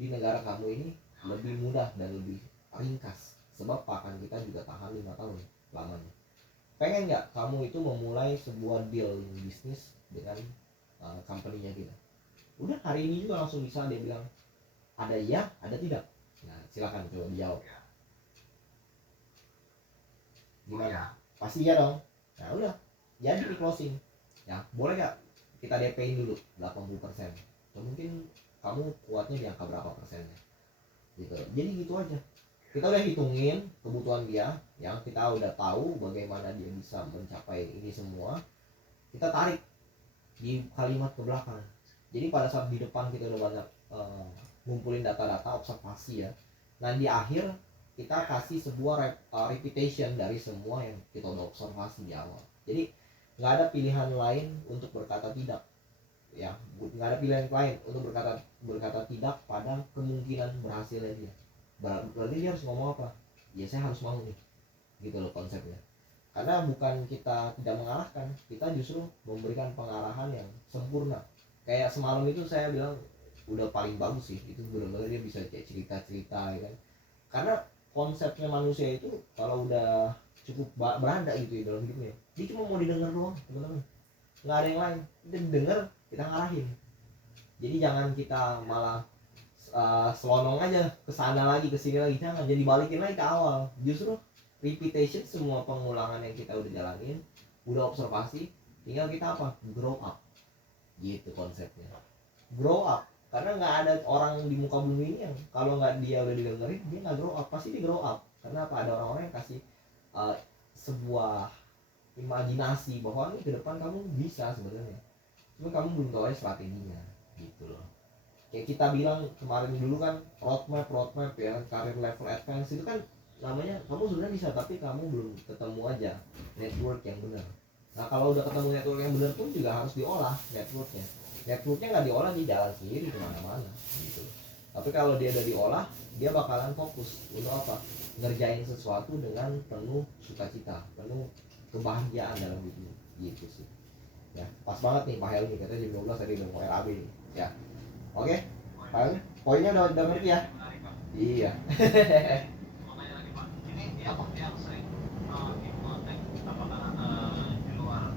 di negara kamu ini lebih mudah dan lebih ringkas, sebab pakan kita juga tahan 5 tahun lamanya. Pengen nggak kamu itu memulai sebuah deal bisnis dengan company-nya kita? Udah hari ini juga langsung bisa dia bilang ada iya, ada tidak. Nah silakan coba dijawab. Gimana? Pasti ya dong. Nah udah, jadi di closing ya, boleh gak kita DP-in dulu 80%, atau mungkin kamu kuatnya di angka berapa persennya gitu. Jadi gitu aja, kita udah hitungin kebutuhan dia, yang kita udah tahu bagaimana dia bisa mencapai ini semua, kita tarik di kalimat ke belakang. Jadi pada saat di depan kita udah banyak ngumpulin data-data observasi ya, nah di akhir kita kasih sebuah repetition dari semua yang kita udah observasi di awal. Jadi nggak ada pilihan lain untuk berkata tidak ya, nggak ada pilihan lain untuk berkata tidak pada kemungkinan berhasilnya dia. Berarti dia harus ngomong apa? Ya saya harus mau nih, gitu loh konsepnya. Karena bukan kita tidak mengarahkan, kita justru memberikan pengarahan yang sempurna. Kayak semalam itu saya bilang udah paling bagus sih, itu benar-benar dia bisa kayak cerita-cerita ya kan. Karena konsepnya manusia itu kalau udah cukup berada gitu ya dalam hidupnya, dia cuma mau didengar doang teman-teman, nggak ada yang lain. Kita didengar, kita ngarahin Jadi jangan kita malah selonong aja ke sana lagi ke sini lagi, jangan, jadi balikin lagi ke awal. Justru repetition, semua pengulangan yang kita udah jalanin, udah observasi, tinggal kita apa, grow up gitu konsepnya. Grow up, karena nggak ada orang di muka bumi ini yang kalau nggak dia udah didengerin dia nggak grow up, pasti dia grow up. Karena apa, ada orang-orang yang kasih sebuah imajinasi bahwa nih ke depan kamu bisa sebenarnya, cuma kamu belum tahu aja strateginya gitu loh. Kayak kita bilang kemarin dulu kan, roadmap ya, karir level advance itu kan namanya kamu sebenarnya bisa, tapi kamu belum ketemu aja network yang benar. Nah kalau udah ketemu network yang benar pun juga harus diolah networknya nggak diolah di jalan sendiri kemana-mana gitu. Tapi kalau dia udah diolah, dia bakalan fokus untuk apa, ngerjain sesuatu dengan penuh sukacita, penuh kebahagiaan dalam hidup gitu sih ya. Pas banget nih Pak Helmi, katanya jam 12 tadi udah mau RAB nih ya. Oke Pak Helmi, poinnya udah ngerti ya. Iya. Makanya lagi Pak, ini yang sering ipnotek apakah di luar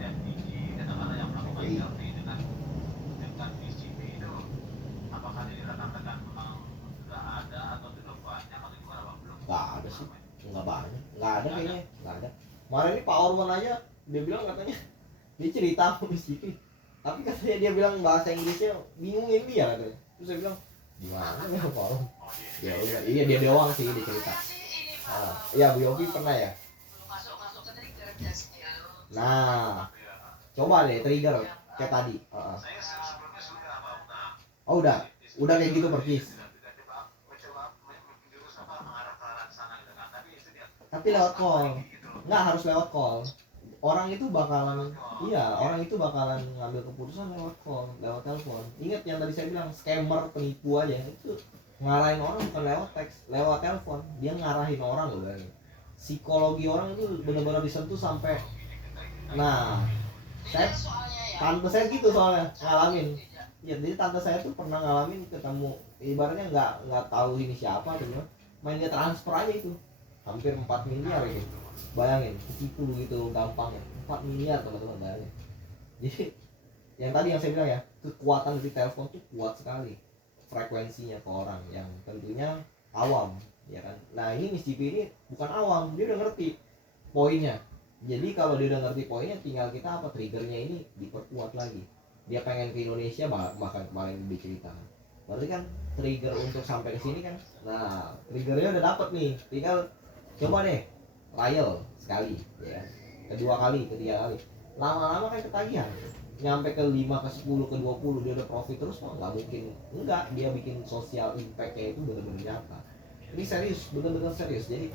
definisi, katakanlah yang melakukan selfie dengan PCP itu, apakah di rekan-rekan memang sudah ada atau sudah banyak atau gimana Pak? Belum. Nggak ada sih, nggak banyak, nggak ada kayaknya, nggak ada. Kemarin ini Pak Orman aja dia bilang, katanya dia cerita sama PCP, tapi katanya dia bilang bahasa Inggrisnya bingungin dia katanya. Terus saya bilang gimana ya Pak Orman? Ya udah, iya dia doang sih dia cerita. Iya Bu Yogi pernah ya. Masuk ke trigger biasanya. Nah, coba deh trigger kayak tadi. Saya sebelumnya sudah Pak. Oh udah kayak gitu persis. Tapi lewat call, nggak harus lewat call. Orang itu bakalan ngambil keputusan lewat call, lewat telepon. Ingat yang tadi saya bilang, scammer, penipu aja itu ngarahin orang bukan lewat teks, lewat telepon. Dia ngarahin orang loh, kan. Psikologi orang itu benar-benar disentuh sampai. Nah, tante saya gitu soalnya ngalamin. Ya, jadi tante saya tuh pernah ngalamin ketemu, ibaratnya nggak tahu ini siapa, cuma main dia transfer aja itu. Hampir 4 miliar gitu. Bayangin, ketipu begitu gampangnya. 4 miliar teman-teman, bayangin. Jadi yang tadi yang saya bilang ya, kekuatan dari telepon tuh kuat sekali. Frekuensinya ke orang yang tentunya awam, ya kan. Nah, ini Miss GP ini bukan awam, dia udah ngerti poinnya. Jadi kalau dia udah ngerti poinnya, tinggal kita apa, triggernya ini diperkuat lagi. Dia pengen ke Indonesia, bahkan kemarin dicerita. Berarti kan trigger untuk sampai ke sini kan. Nah, triggernya udah dapet nih, tinggal coba deh trial sekali ya, kedua kali, ketiga kali, lama-lama kan ketagihan, nyampe ke 5, ke 10, ke 20 dia udah profit terus. Mah nggak mungkin enggak, dia bikin social impactnya itu bener-bener nyata. Ini serius, bener-bener serius. Jadi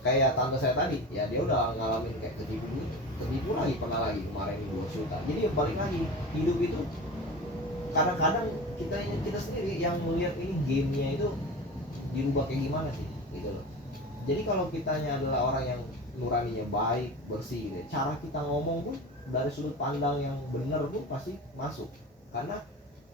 kayak tante saya tadi ya, dia udah ngalamin kayak ketipu lagi, pernah lagi kemarin di 2 juta. Jadi balik lagi, hidup itu kadang-kadang kita sendiri yang melihat ini gamenya itu dirubah kayak gimana sih gitu loh. Jadi kalau kitanya adalah orang yang nuraninya baik, bersih gitu, cara kita ngomong pun dari sudut pandang yang benar pun pasti masuk. Karena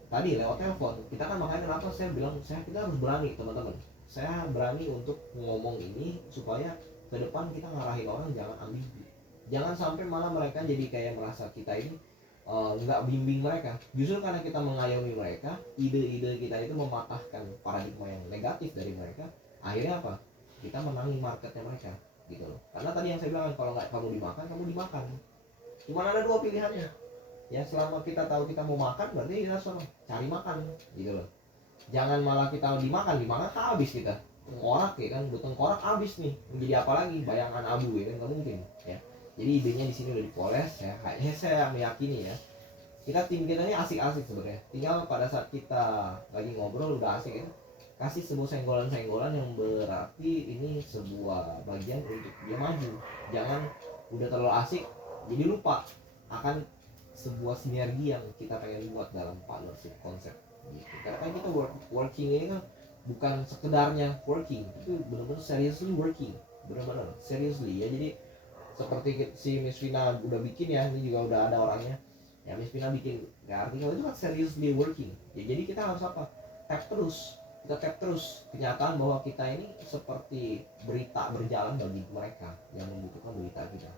tadi lewat telepon, kita kan makanya kenapa saya bilang kita harus berani teman-teman. Saya berani untuk ngomong ini supaya ke depan kita ngarahin orang jangan ambigu. Jangan sampai malah mereka jadi kayak merasa kita ini nggak bimbing mereka. Justru karena kita mengayomi mereka, ide-ide kita itu mematahkan paradigma yang negatif dari mereka. Akhirnya apa? Kita menangi marketnya mereka gitu loh. Karena tadi yang saya bilang, kalau nggak kamu dimakan. Cuma ada 2 pilihannya ya. Selama kita tahu kita mau makan, berarti kita harus cari makan gitu loh. Jangan malah kita dimakan habis kita tengkorak ya kan, bertengkorak habis nih, menjadi apa lagi, bayangan abu ya kan, nggak mungkin ya. Jadi idenya di sini udah dipoles ya. Kayaknya saya meyakini ya, tim kita ini asik-asik sebenarnya. Tinggal pada saat kita lagi ngobrol udah asik ya, kasih sebuah senggolan-senggolan yang berarti ini sebuah bagian untuk dia maju. Jangan udah terlalu asik jadi lupa akan sebuah sinergi yang kita pengen buat dalam partnership konsep gitu. Karena kita working ini kan bukan sekedarnya working, itu benar-benar seriously working, benar-benar seriously ya. Jadi seperti si Miss Vina udah bikin ya, ini juga udah ada orangnya ya, Miss Vina bikin ya, artikel itu kan seriously working ya. Jadi kita harus apa, kita tap terus kenyataan bahwa kita ini seperti berita berjalan bagi mereka yang membutuhkan berita kita.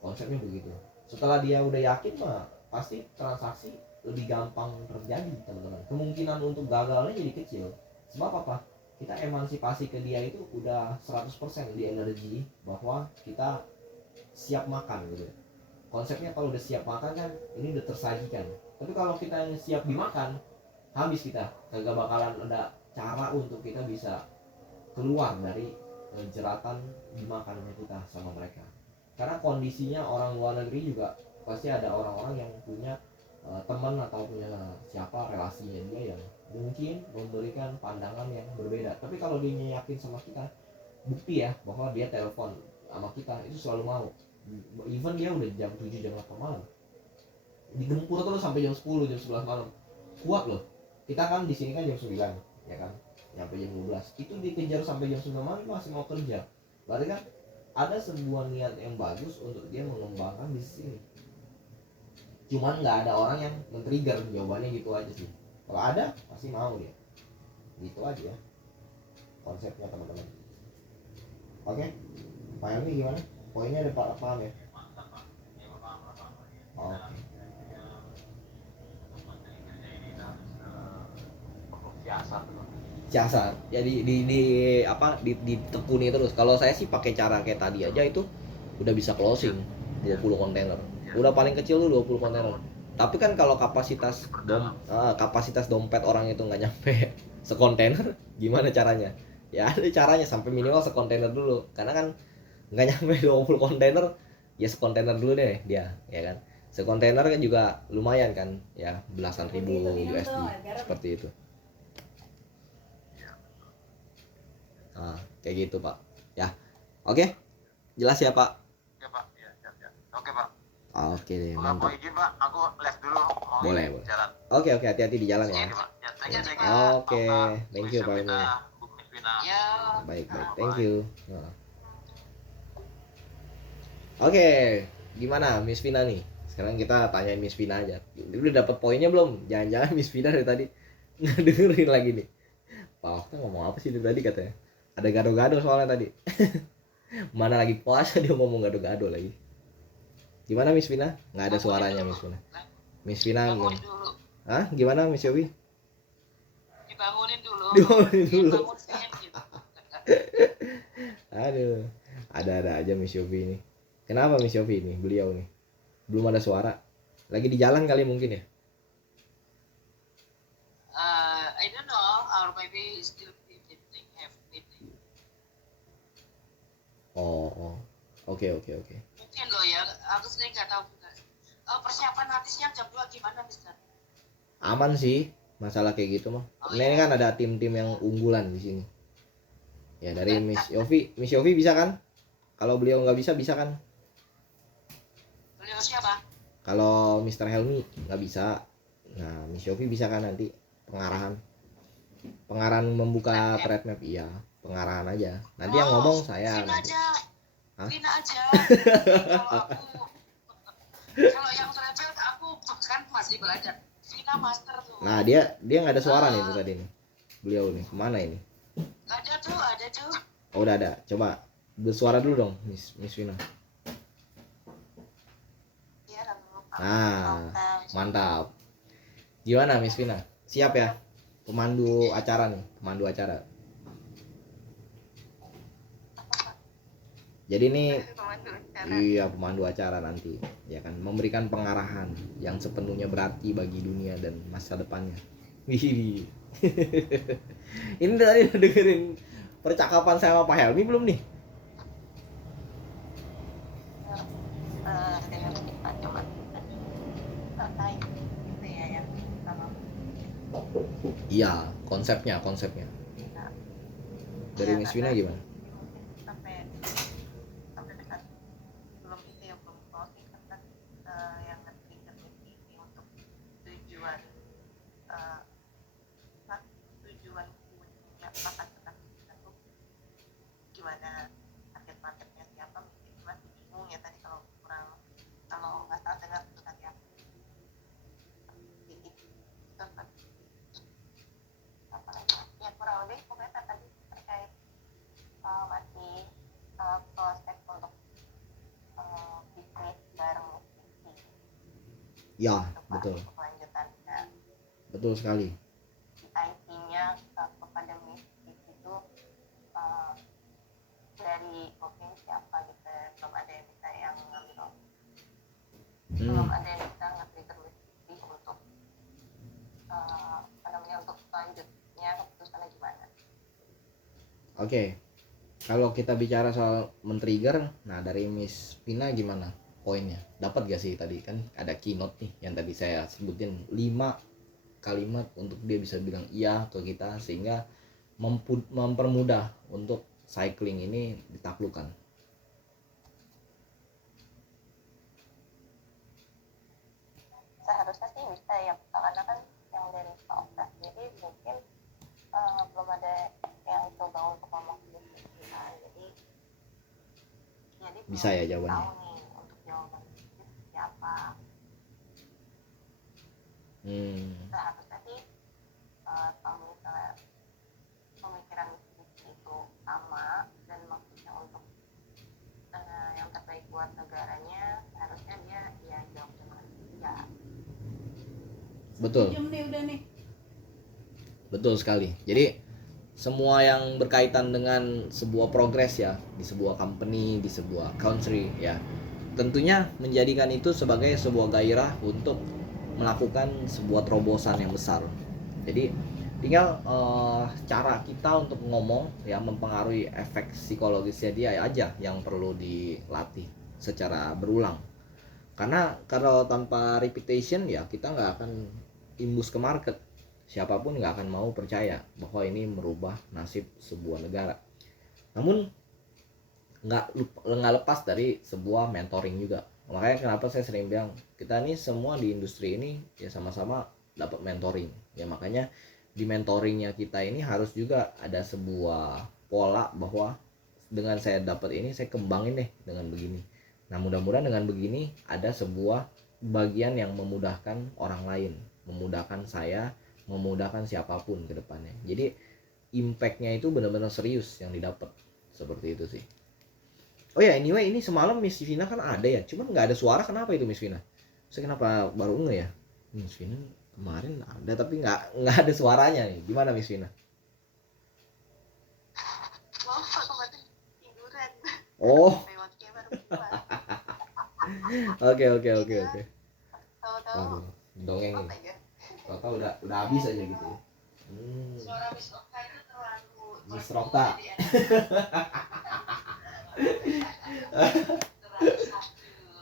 Konsepnya begitu. Setelah dia udah yakin mah pasti transaksi lebih gampang terjadi teman-teman. Kemungkinan untuk gagalnya jadi kecil. Sebab apa? Kita emansipasi ke dia itu udah 100% di energi bahwa kita siap makan gitu. Konsepnya kalau udah siap makan kan ini udah tersajikan. Tapi kalau kita yang siap dimakan, habis kita. Kagak bakalan ada cara untuk kita bisa keluar dari jeratan dimakannya kita sama mereka. Karena kondisinya orang luar negeri juga pasti ada orang-orang yang punya teman atau punya siapa relasinya dia yang mungkin memberikan pandangan yang berbeda. Tapi kalau dia yakin sama kita, bukti ya bahwa dia telepon sama kita itu selalu mau. Even dia udah jam 7 jam 8 malam, digempur terus sampai jam 10 jam 11 malam, kuat loh. Kita kan di sini kan jam 9 ya kan, nyampe jam 12 itu dikejar sampai jam 9 malam masih mau kerja. Berarti kan ada sebuah niat yang bagus untuk dia mengembangkan bisnis ini. Cuman nggak ada orang yang men-trigger, jawabannya gitu aja sih. Kalau ada pasti mau dia. Gitu aja ya konsepnya teman-teman. Oke, Pak Helmi gimana? Poinnya ada paham ya? Oke. Jasa jadi di apa ditekuni terus. Kalau saya sih pakai cara kayak tadi aja itu udah bisa closing 20 kontainer. Udah paling kecil tuh 20 kontainer. Tapi kan kalau kapasitas dompet orang itu nggak nyampe sekontainer, gimana caranya? Ya ada caranya, sampai minimal sekontainer dulu. Karena kan nggak nyampe 20 kontainer, ya sekontainer dulu deh dia, ya kan? Sekontainer kan juga lumayan kan, ya belasan ribu USD seperti itu. Nah, kayak gitu Pak. Ya, oke, jelas ya Pak. Ya Pak, ya, ya, ya. Oke Pak. Oke deh, Kalau mantap. mau izin Pak, aku live dulu. Mau Boleh. jalan. Oke, hati-hati di jalan ya. Oke Pak. Ya, thank you, thank you. Oke, thank you Pak Emi. Bu Miss Vina. Ya. Baik, thank you. Nah. Oke, gimana Miss Vina nih? Sekarang kita tanyain Miss Vina aja. Udah dapat poinnya belum? Jangan-jangan Miss Vina dari tadi nggak dengerin lagi nih. Pak Okta ngomong apa sih dari tadi katanya? Ada gado-gado soalnya tadi. Mana lagi puasa dia ngomong gado-gado lagi. Gimana Miss Vina? Nggak ada suaranya Miss Vina. Miss Vina, Bangunin dulu. hah? Gimana Miss Yobi? Dibangunin dulu. Dibangunin dulu. Bangun Vin, gitu. Aduh, ada aja Miss Yobi ini. Kenapa Miss Yobi ini? Beliau nih belum ada suara. Lagi di jalan kali mungkin ya? I don't know. Our baby is still feeding. Have feeding. Oh. Oke. Mungkin loh ya. Aku sendiri nggak tahu juga. Persiapan artisnya jam 2 gimana, Mister? Aman sih masalah kayak gitu mah. Ini kan ada tim-tim yang unggulan di sini. Ya dari Miss Yofi bisa kan? Kalau beliau nggak bisa kan? Beliau siapa? Kalau Mr. Helmi nggak bisa. Nah Miss Yofi bisa kan nanti pengarahan membuka trade map, iya pengarahan aja. Nanti yang ngomong saya. Vina nanti. aja. Hah? Vina aja. Kalau yang travel aku kan masih belajar. Vina master tuh. Nah dia nggak ada suara nih tuh tadi nih. Beliau nih kemana ini? Ada tuh. Oh udah ada. Coba bersuara dulu dong Miss Vina. Iya, Nah mantap. Gimana Miss Vina? Siap ya? Pemandu acara. Jadi ini iya pemandu acara nanti, ya kan, memberikan pengarahan yang sepenuhnya berarti bagi dunia dan masa depannya. Wih. Ini tadi udah dengerin percakapan saya sama Pak Helmi belum nih? Dengan kita cuma santai gitu ya yang sama Iya, konsepnya. Vina. Dari Miss Vina gimana? Sampai dekat belum itu ya belum closing kan yang nge-trigger ini untuk tujuan tujuan punya pakan ternak kita tuh gimana target marketnya siapa mungkin masih bingung ya tadi kalau nggak salah dengar itu tadi ya itu apa lagi ya kurang lebih pokoknya tadi terkait masih prospek untuk bisnis bareng Ya, untuk betul. kelanjutan Betul sekali. IT-nya kepada mistik itu dari provinsi apa gitu ya. Belum ada yang bisa yang ngambil, belum ada yang bisa nge-trigger mistik untuk apa namanya, untuk selanjutnya keputusannya gimana. Oke. Kalau kita bicara soal men-trigger, nah dari Miss Vina gimana poinnya? Dapat gak sih tadi kan ada keynote nih yang tadi saya sebutin 5 kalimat untuk dia bisa bilang iya ke kita sehingga mempermudah untuk cycling ini ditaklukkan. Seharusnya sih bisa ya, karena kan yang dari Pak jadi mungkin belum ada yang coba untuk ngomong gitu. Jadi Bisa ya jawabannya. tahu nih untuk jawaban itu siapa. Seharusnya sih kalau misalnya pemikiran itu sama dan maksudnya untuk yang terbaik buat negaranya, seharusnya dia ya jawab dengan ya. Betul. Jam nih udah nih. Betul sekali. Jadi semua yang berkaitan dengan sebuah progres ya di sebuah company, di sebuah country ya, tentunya menjadikan itu sebagai sebuah gairah untuk melakukan sebuah terobosan yang besar. Jadi tinggal cara kita untuk ngomong ya mempengaruhi efek psikologisnya dia aja yang perlu dilatih secara berulang. Karena kalau tanpa repetition ya kita nggak akan imbus ke market. Siapapun nggak akan mau percaya bahwa ini merubah nasib sebuah negara. Namun nggak lepas dari sebuah mentoring juga. Makanya kenapa saya sering bilang kita ini semua di industri ini ya sama-sama dapat mentoring. Ya makanya di mentoringnya kita ini harus juga ada sebuah pola bahwa dengan saya dapat ini saya kembangin deh dengan begini. Nah mudah-mudahan dengan begini ada sebuah bagian yang memudahkan orang lain, memudahkan saya, memudahkan siapapun ke depannya. Jadi impactnya itu benar-benar serius yang didapat, seperti itu sih. Oh ya anyway ini semalam Miss Vina kan ada ya, cuman nggak ada suara, kenapa itu Miss Vina? Saya kenapa baru nge ya? Miss Vina kemarin ada tapi nggak ada suaranya nih. Gimana Miss Vina? Maaf Pak, kemarin tiduran. Oh. Lewatnya baru pulang. Oke. Tahu-tahu Dongeng apa nih. ya? Tahu udah habis aja gitu ya. Suara Miss Okta itu terlalu Miss Rokta.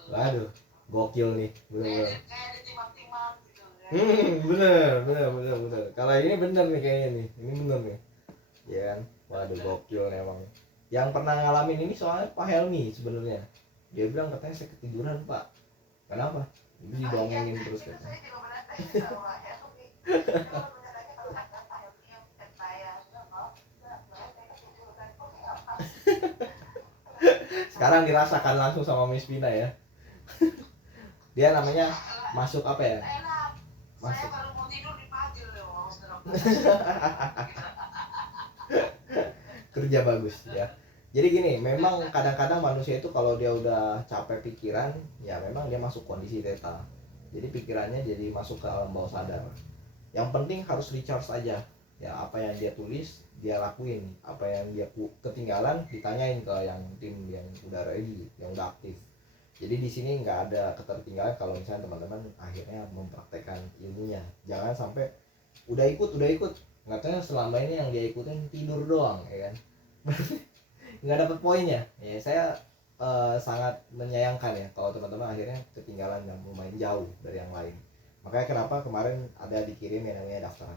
Waduh, gokil nih, bener-bener. Kayak ada timang-timang gitu kan. Bener. Kalau ini bener nih kayaknya nih, ini bener nih. Ya kan, waduh gokil nih emang. Yang pernah ngalamin ini soalnya Pak Helmi sebenarnya. Dia bilang katanya saya ketiduran Pak. Kenapa? Itu didongengin terus Itu katanya. saya juga pernah tanya sama Helmi. Kalau benerannya kalau kata Pak Helmi yang bukan saya, saya ketiduran. Oke apa? Sekarang dirasakan langsung sama Miss Vina ya. Dia namanya masuk apa ya? Saya baru mau tidur di pagi loh. Kerja bagus ya. Jadi gini, memang kadang-kadang manusia itu kalau dia udah capek pikiran, ya memang dia masuk kondisi theta. Jadi pikirannya jadi masuk ke alam bawah sadar. Yang penting harus recharge aja. Ya apa yang dia tulis, dia lakuin. Apa yang dia ketinggalan, ditanyain ke yang tim yang udah ready, yang udah aktif. Jadi di sini nggak ada ketertinggalan kalau misalnya teman-teman akhirnya mempraktekkan ilmunya. Jangan sampai udah ikut, katanya selama ini yang dia ikutin tidur doang, ya kan? Nggak dapat poinnya. Ya saya sangat menyayangkan ya kalau teman-teman akhirnya ketinggalan dan lumayan jauh dari yang lain. Makanya kenapa kemarin ada dikirim yang namanya daftar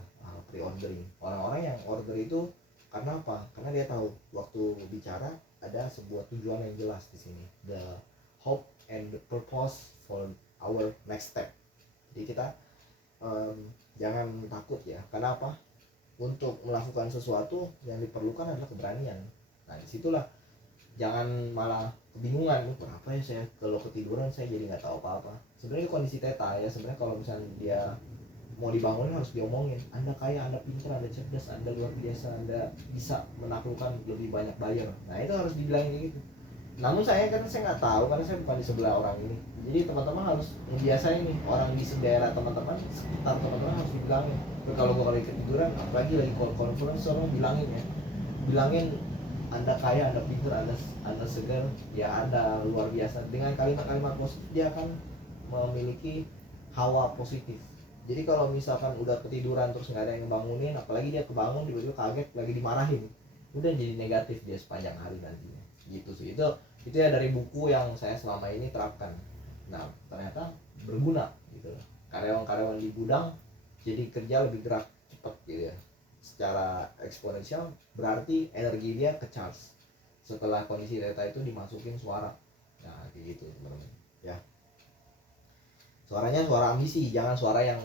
pre-ordering. Orang-orang yang order itu karena apa? Karena dia tahu waktu bicara ada sebuah tujuan yang jelas di sini. The hope and the purpose for our next step. Jadi kita jangan takut ya. Karena apa? Untuk melakukan sesuatu yang diperlukan adalah keberanian. Nah disitulah jangan malah kebingungan, kenapa ya saya kalau ketiduran saya jadi nggak tahu apa-apa. Sebenarnya kondisi theta ya, sebenarnya kalau misalnya dia mau dibangunin harus diomongin, Anda kaya, Anda pintar, Anda cerdas, Anda luar biasa, Anda bisa menaklukkan lebih banyak buyer. Nah itu harus dibilangin gitu. Namun saya nggak tahu karena saya bukan di sebelah orang ini. Jadi teman-teman harus biasain nih, orang di daerah teman-teman, sekitar teman-teman harus dibilangin. Kalau gua kali ketiduran, apalagi lagi call conference, tolong bilangin ya. Bilangin Anda kaya, Anda pintar, Anda segar, ya Anda luar biasa. Dengan kalimat-kalimat positif dia akan memiliki hawa positif. Jadi kalau misalkan udah ketiduran terus nggak ada yang bangunin, apalagi dia kebangun tiba-tiba kaget lagi dimarahin, udah jadi negatif dia sepanjang hari nantinya. Gitu sih. Itu ya dari buku yang saya selama ini terapkan. Nah ternyata berguna gitu. Karyawan-karyawan di gudang jadi kerja lebih gerak cepat gitu ya. Secara eksponensial berarti energi dia ke charge setelah kondisi data itu dimasukin suara. Nah kayak gitu teman-teman ya. Suaranya suara ambisi, jangan suara yang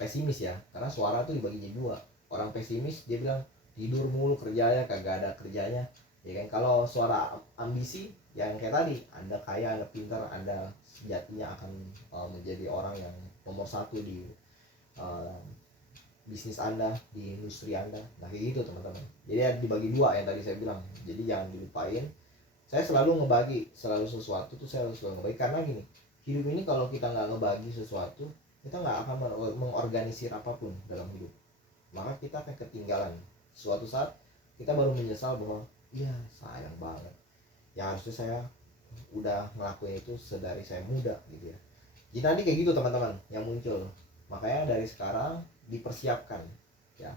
pesimis ya. Karena suara tuh dibagi jadi dua. Orang pesimis dia bilang tidur mulu kerjanya, kagak ada kerjanya. Ya kan, kalau suara ambisi yang kayak tadi, Anda kaya, Anda pintar, Anda sejatinya akan menjadi orang yang nomor satu di bisnis Anda, di industri Anda. Nah kayak gitu teman-teman. Jadi ya dibagi dua yang tadi saya bilang. Jadi jangan dilupain. Saya selalu ngebagi, sesuatu tuh saya selalu ngebagi karena gini, hidup ini kalau kita nggak ngebagi sesuatu, kita nggak akan mengorganisir apapun dalam hidup. Maka kita akan ketinggalan. Suatu saat kita baru menyesal bahwa iya sayang banget ya, harusnya saya udah ngelakuin itu sedari saya muda gitu ya. Jadi nanti kayak gitu teman-teman yang muncul. Makanya dari sekarang dipersiapkan ya,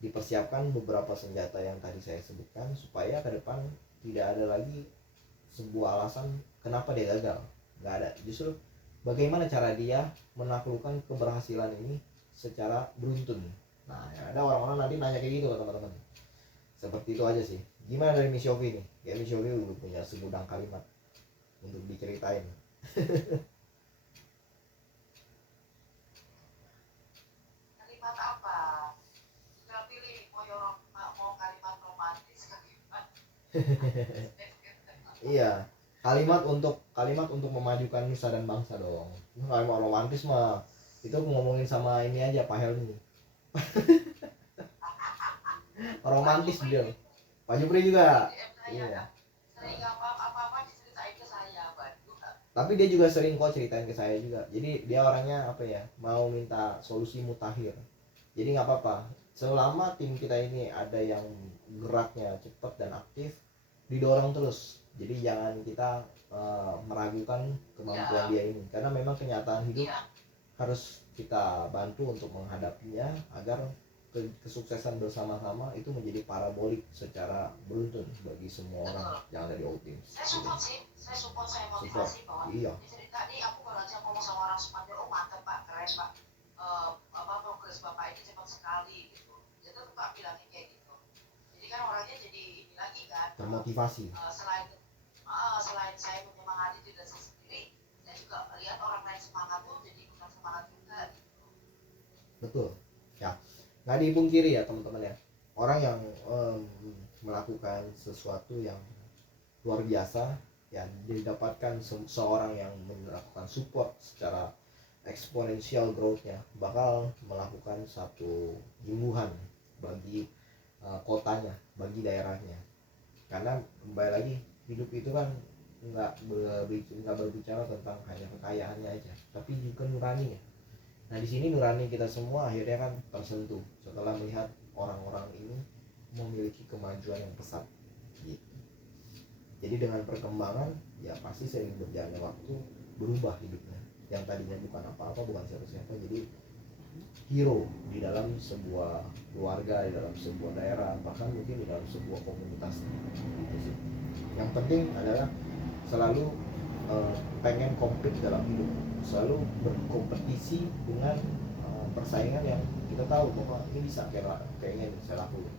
dipersiapkan beberapa senjata yang tadi saya sebutkan supaya ke depan tidak ada lagi sebuah alasan kenapa dia gagal. Nggak ada, justru bagaimana cara dia menaklukkan keberhasilan ini secara beruntun. Nah ya ada orang-orang nanti nanya kayak gitu teman-teman. Seperti itu aja sih. Gimana dari Miss Yofi nih? Ya Miss Yofi udah punya segudang kalimat untuk diceritain. Kalimat apa? Tinggal pilih mau kalimat romantis, kalimat. Iya, kalimat untuk memajukan nusa dan bangsa dong. Kalimat romantis mah itu ngomongin sama ini aja Pak Helmi. Romantis dia. Pak Jupri juga. Iya. Sering apa-apa diceritain ke saya, Tapi dia juga sering kok ceritain ke saya juga. Jadi dia orangnya apa ya, mau minta solusi mutakhir. Jadi nggak apa-apa. Selama tim kita ini ada yang geraknya cepat dan aktif, didorong terus. Jadi jangan kita meragukan kemampuan dia ini. Karena memang kenyataan hidup harus kita bantu untuk menghadapinya agar kesuksesan bersama-sama itu menjadi parabolik secara beruntun bagi semua orang yang ada di Ultim. Saya support sih, saya motivasi bahwa iya. Tadi aku baru aja ngomong sama orang Sumatera, oh mantep Pak, keren Pak, progres Bapak ini cepat sekali gitu. Itu Pak bilangnya kayak gitu. Jadi kan orangnya jadi ini lagi kan, termotivasi. Selain saya menyemangati diri saya sendiri, saya juga lihat orang lain semangat tuh jadi ikutan semangat juga gitu. Betul. Ya. Nggak dipungkiri ya teman-teman ya, orang yang melakukan sesuatu yang luar biasa ya, didapatkan seorang yang melakukan support secara eksponensial growth-nya, bakal melakukan satu imbuhan bagi kotanya, bagi daerahnya. Karena kembali lagi hidup itu kan nggak berbicara tentang hanya kekayaannya aja, tapi juga nuraninya. Nah di sini nurani kita semua akhirnya kan tersentuh setelah melihat orang-orang ini memiliki kemajuan yang pesat gitu. Jadi dengan perkembangan ya pasti seiring berjalannya waktu berubah hidupnya. Yang tadinya bukan apa-apa, bukan siapa-siapa, jadi hero di dalam sebuah keluarga, di dalam sebuah daerah, bahkan mungkin di dalam sebuah komunitas gitu sih. Yang penting adalah selalu pengen komplit dalam hidup, selalu berkompetisi dengan persaingan yang kita tahu bahwa ini bisa kayaknya saya lakukan,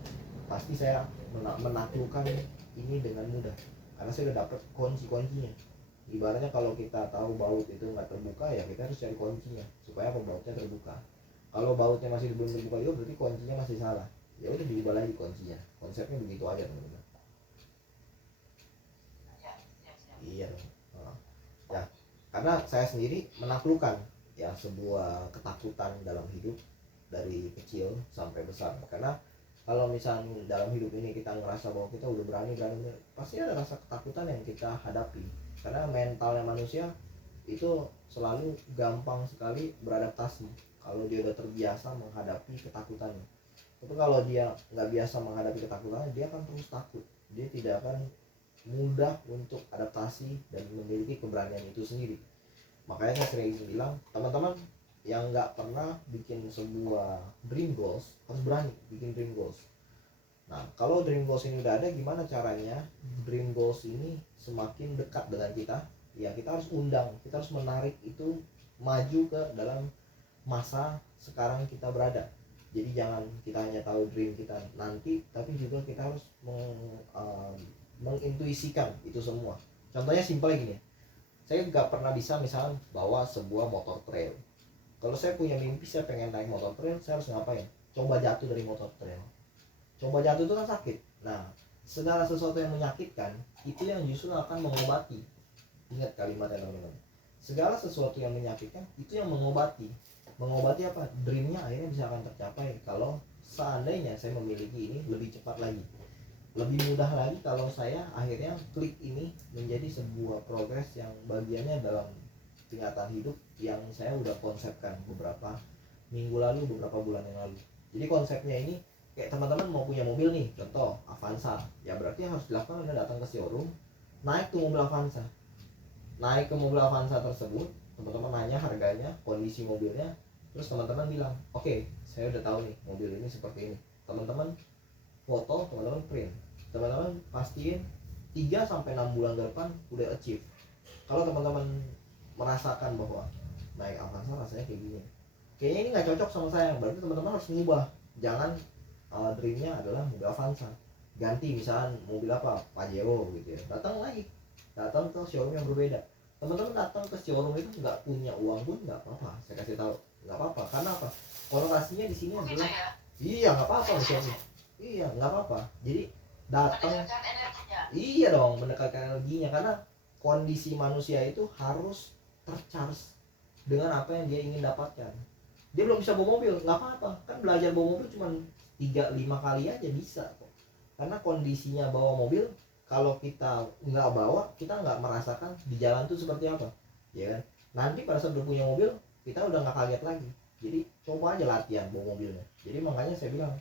pasti saya menaklukkan ini dengan mudah karena saya udah dapet kunci-kuncinya. Ibaratnya kalau kita tahu baut itu nggak terbuka ya kita harus cari kuncinya supaya bautnya terbuka. Kalau bautnya masih belum terbuka itu berarti kuncinya masih salah, ya udah diubah lagi kuncinya. Konsepnya begitu aja teman-teman. Iya ya, karena saya sendiri menaklukkan ya sebuah ketakutan dalam hidup dari kecil sampai besar. Karena Kalau misalnya dalam hidup ini kita ngerasa bahwa kita udah berani, pasti ada rasa ketakutan yang kita hadapi. Karena mentalnya manusia itu selalu gampang sekali beradaptasi kalau dia udah terbiasa menghadapi ketakutannya. Tapi kalau dia nggak biasa menghadapi ketakutannya, dia akan terus takut. Dia tidak akan mudah untuk adaptasi dan memiliki keberanian itu sendiri. Makanya saya sering bilang, teman-teman yang nggak pernah bikin sebuah dream goals harus berani bikin dream goals. Nah, kalau dream goals ini udah ada, gimana caranya dream goals ini semakin dekat dengan kita? Ya kita harus undang, kita harus menarik itu maju ke dalam masa sekarang kita berada. Jadi jangan kita hanya tahu dream kita nanti, tapi juga kita harus mengintuisikan itu semua. Contohnya simpel gini, saya nggak pernah bisa misalnya bawa sebuah motor trail. Kalau saya punya mimpi saya pengen naik motor trail, saya harus ngapain? Coba jatuh dari motor trail. Coba jatuh itu kan sakit. Nah, segala sesuatu yang menyakitkan itu yang justru akan mengobati. Ingat kalimatnya teman-teman. Segala sesuatu yang menyakitkan itu yang mengobati. Mengobati apa? Dreamnya akhirnya bisa akan tercapai kalau seandainya saya memiliki ini lebih cepat lagi. Lebih mudah lagi kalau saya akhirnya klik ini menjadi sebuah progres yang bagiannya dalam tingkatan hidup yang saya udah konsepkan beberapa minggu lalu, beberapa bulan yang lalu. Jadi konsepnya ini kayak teman-teman mau punya mobil nih, contoh Avanza, ya berarti yang harus dilakukan adalah datang ke showroom, naik tuh mobil Avanza, naik ke mobil Avanza tersebut, teman-teman nanya harganya, kondisi mobilnya, terus teman-teman bilang, oke, saya udah tahu nih mobil ini seperti ini. Teman-teman foto, teman-teman print, teman-teman pastiin 3-6 bulan ke depan udah achieve. Kalau teman-teman merasakan bahwa naik Avanza rasanya kayak gini, kayaknya ini nggak cocok sama saya, berarti teman-teman harus mengubah. Jangan dreamnya adalah mobil Avanza, ganti misalnya mobil apa, Pajero gitu ya, datang ke showroom yang berbeda. Teman-teman datang ke showroom itu nggak punya uang pun nggak apa-apa, saya kasih tahu nggak apa-apa. Karena apa? Konotasinya di sini adalah iya nggak apa-apa misalnya, iya nggak apa-apa. Jadi datang, iya dong, mendekatkan energinya. Karena kondisi manusia itu harus tercharge dengan apa yang dia ingin dapatkan. Dia belum bisa bawa mobil, nggak apa-apa, kan belajar bawa mobil cuma 3-5 kali aja bisa kok. Karena kondisinya bawa mobil, kalau kita nggak bawa, kita nggak merasakan di jalan tuh seperti apa, ya kan? Nanti pada saat udah punya mobil, kita udah nggak kaget lagi. Jadi coba aja latihan bawa mobilnya. Jadi makanya saya bilang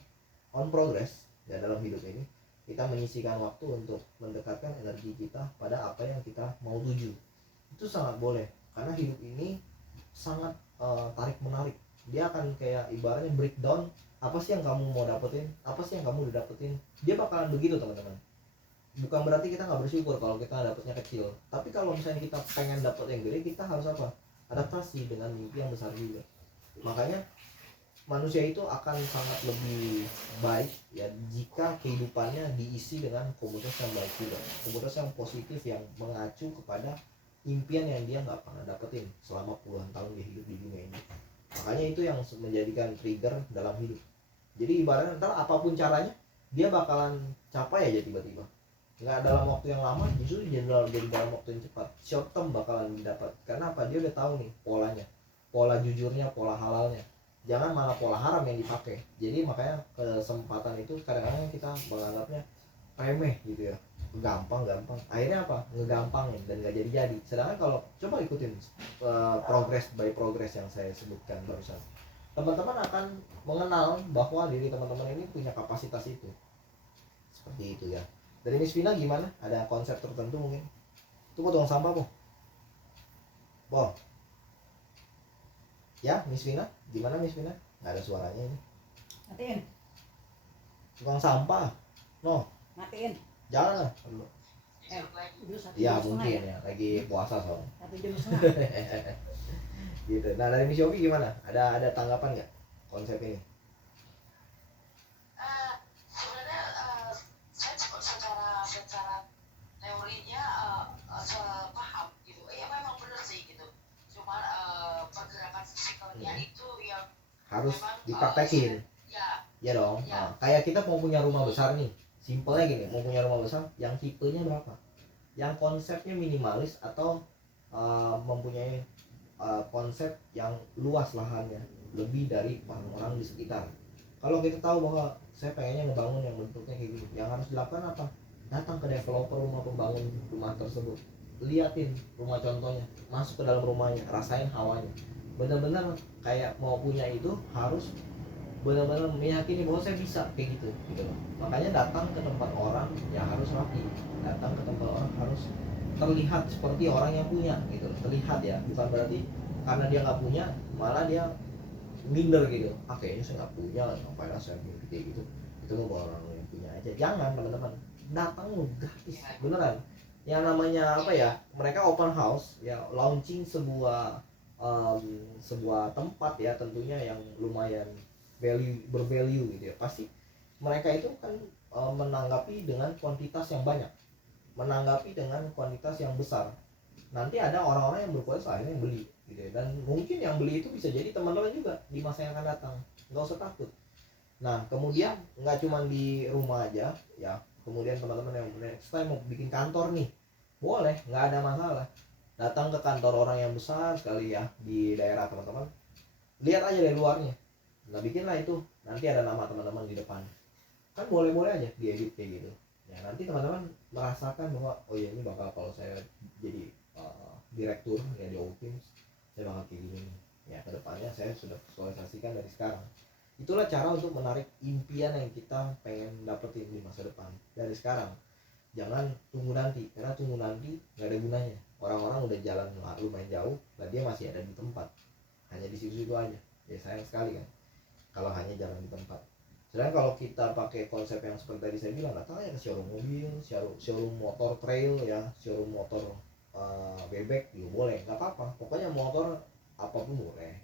on progress ya, dalam hidup ini kita menyisihkan waktu untuk mendekatkan energi kita pada apa yang kita mau tuju. Itu sangat boleh, karena hidup ini sangat tarik menarik. Dia akan kayak ibaratnya breakdown, apa sih yang kamu mau dapetin, apa sih yang kamu udah dapetin, dia bakalan begitu teman-teman. Bukan berarti kita nggak bersyukur kalau kita dapetnya kecil, tapi kalau misalnya kita pengen dapet yang gede, kita harus apa? Adaptasi dengan mimpi yang besar juga. Makanya manusia itu akan sangat lebih baik ya jika kehidupannya diisi dengan komunitas yang baik juga, komunitas yang positif, yang mengacu kepada impian yang dia nggak pernah dapetin selama puluhan tahun dia hidup di dunia ini. Makanya itu yang menjadikan trigger dalam hidup. Jadi ibaratnya ntar apapun caranya dia bakalan capai aja tiba-tiba, nggak dalam waktu yang lama, justru jadi dalam waktu yang cepat, short term bakalan didapat. Karena apa? Dia udah tahu nih polanya, pola jujurnya, pola halalnya, jangan malah pola haram yang dipakai. Jadi makanya kesempatan itu kadang-kadang kita menganggapnya remeh gitu ya, gampang, akhirnya apa? Ngegampangin dan nggak jadi. Sedangkan kalau coba ikutin progress by progress yang saya sebutkan barusan, teman-teman akan mengenal bahwa diri teman-teman ini punya kapasitas itu. Seperti itu ya. Dari Miss Vina gimana? Ada konsep tertentu mungkin? Itu potong sampah Boh. Ya, Miss Vina, gimana Miss Vina? Nggak ada suaranya ini. Matiin. Tukang sampah. No, Matiin. jangan lah. Udah 1 Ya jam setengah mungkin ya, lagi puasa soalnya. 1 jam setengah. Gitu. Nah dari Miss Yofi gimana? Ada tanggapan nggak konsep ini? Sebenarnya saya secara teorinya paham gitu. Ya memang benar sih gitu. Cuma pergerakan fisikalnya itu yang Harus memang, dipraktekin. Ya dong. Ya. Nah, kayak kita mau punya rumah besar nih. Simpelnya gini, mau punya rumah besar, yang tipenya berapa? Yang konsepnya minimalis atau mempunyai konsep yang luas lahannya, lebih dari orang-orang di sekitar. Kalau kita tahu bahwa saya pengennya ngebangun yang bentuknya kayak gini, yang harus dilakukan apa? Datang ke developer rumah pembangun rumah tersebut, liatin rumah contohnya, masuk ke dalam rumahnya, rasain hawanya. Benar-benar kayak mau punya itu harus benar-benar meyakini bahwa saya bisa kayak gitu loh. Makanya datang ke tempat orang ya harus rapi, datang ke tempat orang harus terlihat seperti orang yang punya gitu, terlihat ya, bukan berarti karena dia nggak punya malah dia minder gitu. Kayaknya saya nggak punya, ngapain saya punya kayak gitu, itu mau orang yang punya aja. Jangan teman-teman, datang gratis beneran. Yang namanya apa ya, mereka open house ya, launching sebuah sebuah tempat ya tentunya yang lumayan bervalue gitu ya, pasti mereka itu kan menanggapi dengan kuantitas yang banyak, menanggapi dengan kuantitas yang besar. Nanti ada orang-orang yang berkuasa akhirnya yang beli gitu ya. Dan mungkin yang beli itu bisa jadi teman-teman juga di masa yang akan datang, nggak usah takut. Nah kemudian nggak cuma di rumah aja ya, kemudian teman-teman yang next time mau bikin kantor nih, boleh, nggak ada masalah. Datang ke kantor orang yang besar sekali ya di daerah teman-teman, lihat aja dari luarnya. Nah bikinlah itu, nanti ada nama teman-teman di depan, kan boleh-boleh aja diedit kayak gitu ya. Nanti teman-teman merasakan bahwa oh ya ini bakal, kalau saya jadi direktur ya di Optims, saya bakal kayak gini nih ya kedepannya. Saya sudah visualisasikan dari sekarang. Itulah cara untuk menarik impian yang kita pengen dapetin di masa depan dari sekarang. Jangan tunggu nanti, karena tunggu nanti nggak ada gunanya. Orang-orang udah jalan lumayan jauh, lah dia masih ada di tempat, hanya di situ-situ aja ya. Sayang sekali kan kalau hanya jalan di tempat. Sedangkan kalau kita pakai konsep yang seperti tadi saya bilang, datang ya ke showroom mobil, showroom motor trail ya, showroom motor bebek juga boleh, nggak apa-apa. Pokoknya motor apapun boleh,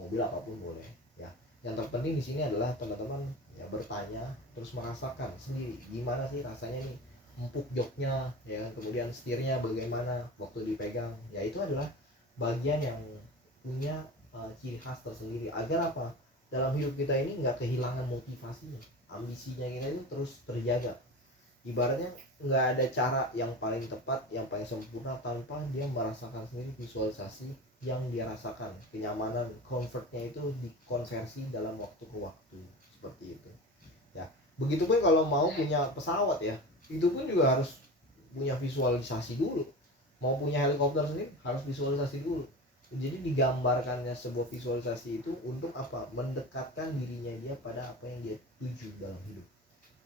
mobil apapun boleh ya. Yang terpenting di sini adalah teman-teman ya bertanya, terus merasakan sendiri gimana sih rasanya nih empuk joknya ya, kemudian setirnya bagaimana waktu dipegang ya. Itu adalah bagian yang punya ciri khas tersendiri, agar apa, dalam hidup kita ini nggak kehilangan motivasinya, ambisinya kita itu terus terjaga. Ibaratnya nggak ada cara yang paling tepat, yang paling sempurna tanpa dia merasakan sendiri visualisasi yang dia rasakan, kenyamanan, comfortnya itu dikonversi dalam waktu ke waktu seperti itu ya. Begitupun kalau mau punya pesawat ya, itu pun juga harus punya visualisasi dulu. Mau punya helikopter sendiri harus visualisasi dulu. Jadi digambarkannya sebuah visualisasi itu untuk apa? Mendekatkan dirinya dia pada apa yang dia tuju dalam hidup,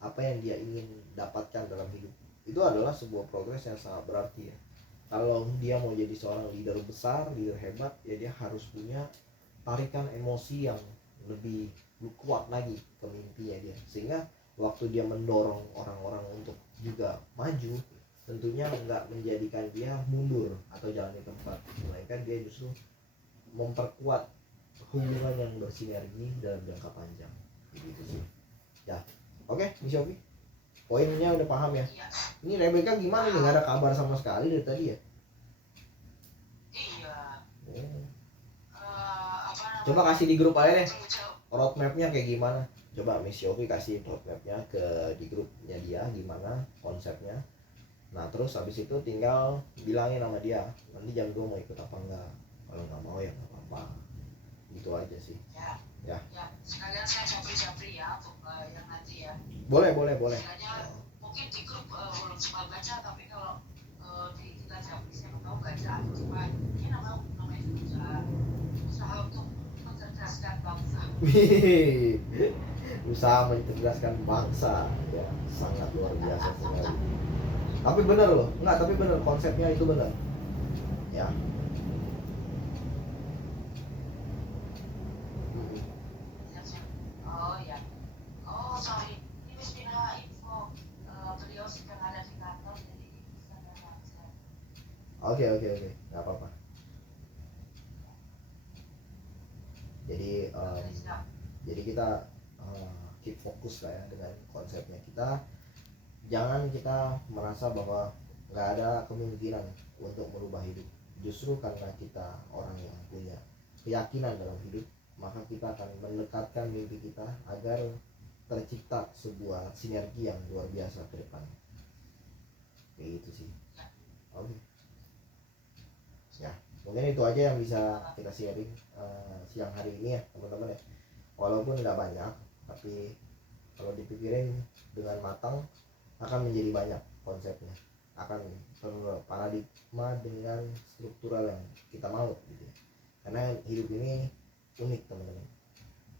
apa yang dia ingin dapatkan dalam hidup. Itu adalah sebuah progres yang sangat berarti ya. Kalau dia mau jadi seorang leader besar, leader hebat, ya dia harus punya tarikan emosi yang lebih kuat lagi ke mimpinya dia, sehingga waktu dia mendorong orang-orang untuk juga maju, tentunya nggak menjadikan dia mundur atau jalan di tempat, melainkan dia justru memperkuat hubungan yang bersinergi dalam jangka panjang gitu sih ya. Oke, Miss Yofi, poinnya udah paham ya. Ini Rebecca gimana nih, nggak ada kabar sama sekali dari tadi ya? Iya. Coba kasih di grup aja deh roadmapnya kayak gimana. Coba Miss Yofi kasih roadmapnya di grupnya dia gimana konsepnya. Nah terus habis itu tinggal bilangin sama dia nanti jam 2 mau ikut apa enggak. Kalau nggak mau ya nggak apa-apa, gitu aja sih ya. Sekalian saya japri ya untuk yang nanti ya. Boleh Istilahnya mungkin di grup belum sempat baca, tapi kalau di kita japri siapa tahu baca. Cuma ini namanya usaha untuk mencerdaskan bangsa. Usaha mencerdaskan bangsa ya, sangat luar biasa sekali. Tapi bener loh, tapi bener konsepnya itu bener ya. Oh ya, sorry, ini Miss Vina info beliau sedang ada di kantor, jadi bisa baca. Oke, nggak apa-apa. Jadi kita keep fokus lah ya dengan konsepnya kita. Jangan kita merasa bahwa nggak ada kemungkinan untuk merubah hidup. Justru karena kita orang yang punya keyakinan dalam hidup, maka kita akan mendekatkan mimpi kita agar tercipta sebuah sinergi yang luar biasa ke depan. Kayak gitu sih. Oke. Ya, mungkin itu aja yang bisa kita sharing siang hari ini ya teman-teman ya. Walaupun nggak banyak, tapi kalau dipikirin dengan matang akan menjadi banyak konsepnya, akan paradigma dengan struktural yang kita mau gitu. Karena hidup ini unik teman-teman,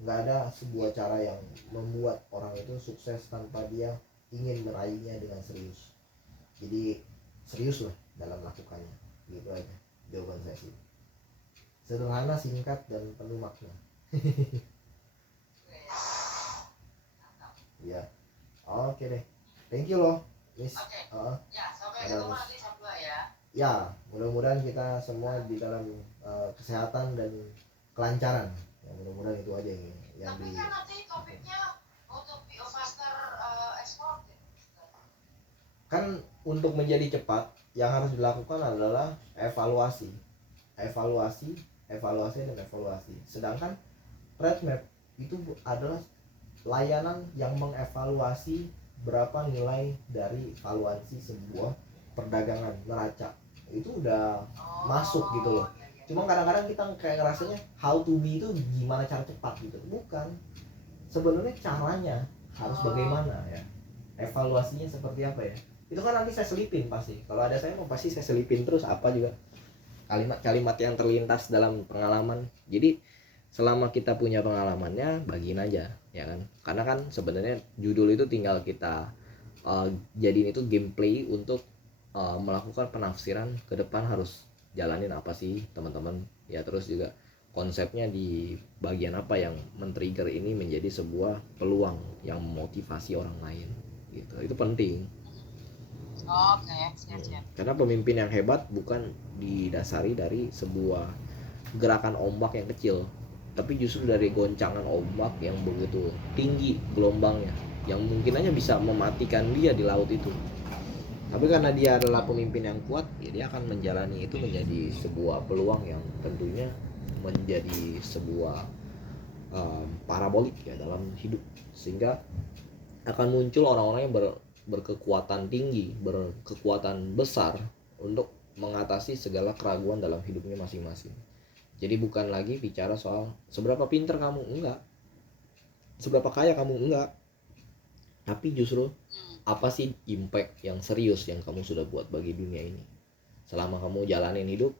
nggak ada sebuah cara yang membuat orang itu sukses tanpa dia ingin meraihnya dengan serius. Jadi serius lah dalam melakukannya, gitu aja jawaban saya sih. Sederhana, singkat, dan penuh makna. Ya, oke deh. Thank you loh, Miss. Ya, sampai Ada ketemu Miss. nanti jam 2 ya. Ya, mudah-mudahan kita semua di dalam kesehatan dan kelancaran. Ya, mudah-mudahan itu aja yang Tapi di. kan nanti topiknya untuk biofaster ekspor. Kan untuk menjadi cepat yang harus dilakukan adalah evaluasi, dan evaluasi. Sedangkan roadmap itu adalah layanan yang mengevaluasi berapa nilai dari valuasi sebuah perdagangan neraca. Itu udah masuk gitu loh. Cuma kadang-kadang kita kayak ngerasanya how to be itu gimana cara cepat gitu. Bukan. Sebenarnya caranya harus bagaimana ya. Evaluasinya seperti apa ya. Itu kan nanti saya selipin pasti. Kalau ada saya mau pasti saya selipin terus apa juga kalimat-kalimat yang terlintas dalam pengalaman. Jadi selama kita punya pengalamannya bagiin aja ya kan. Karena kan sebenarnya judul itu tinggal kita jadiin itu gameplay untuk melakukan penafsiran ke depan harus jalanin apa sih teman-teman ya. Terus juga konsepnya di bagian apa yang men-trigger ini menjadi sebuah peluang yang memotivasi orang lain gitu. Itu penting. Oke, siap-siap. Karena pemimpin yang hebat bukan didasari dari sebuah gerakan ombak yang kecil, tapi justru dari goncangan ombak yang begitu tinggi gelombangnya, yang mungkin aja bisa mematikan dia di laut itu. Tapi karena dia adalah pemimpin yang kuat, ya dia akan menjalani itu menjadi sebuah peluang yang tentunya menjadi sebuah parabolik ya dalam hidup, sehingga akan muncul orang-orang yang berkekuatan tinggi, berkekuatan besar untuk mengatasi segala keraguan dalam hidupnya masing-masing. Jadi bukan lagi bicara soal seberapa pintar kamu, enggak, seberapa kaya kamu, enggak, tapi justru apa sih impact yang serius yang kamu sudah buat bagi dunia ini selama kamu jalanin hidup.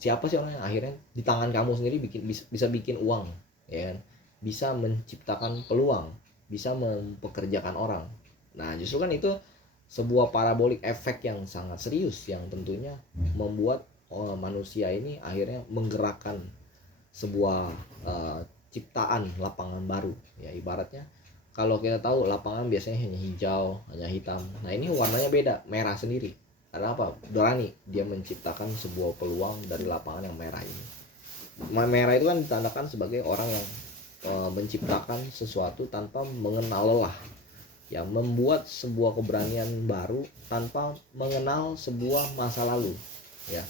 Siapa sih orang yang akhirnya di tangan kamu sendiri bisa bikin uang ya kan? Bisa menciptakan peluang, bisa mempekerjakan orang. Nah justru kan itu sebuah parabolik efek yang sangat serius yang tentunya membuat manusia ini akhirnya menggerakkan sebuah ciptaan lapangan baru ya. Ibaratnya kalau kita tahu lapangan biasanya hanya hijau, hanya hitam. Nah ini warnanya beda, merah sendiri. Karena apa? Dorani dia menciptakan sebuah peluang dari lapangan yang merah ini. Merah itu kan ditandakan sebagai orang yang menciptakan sesuatu tanpa mengenal lelah, ya, membuat sebuah keberanian baru tanpa mengenal sebuah masa lalu, ya,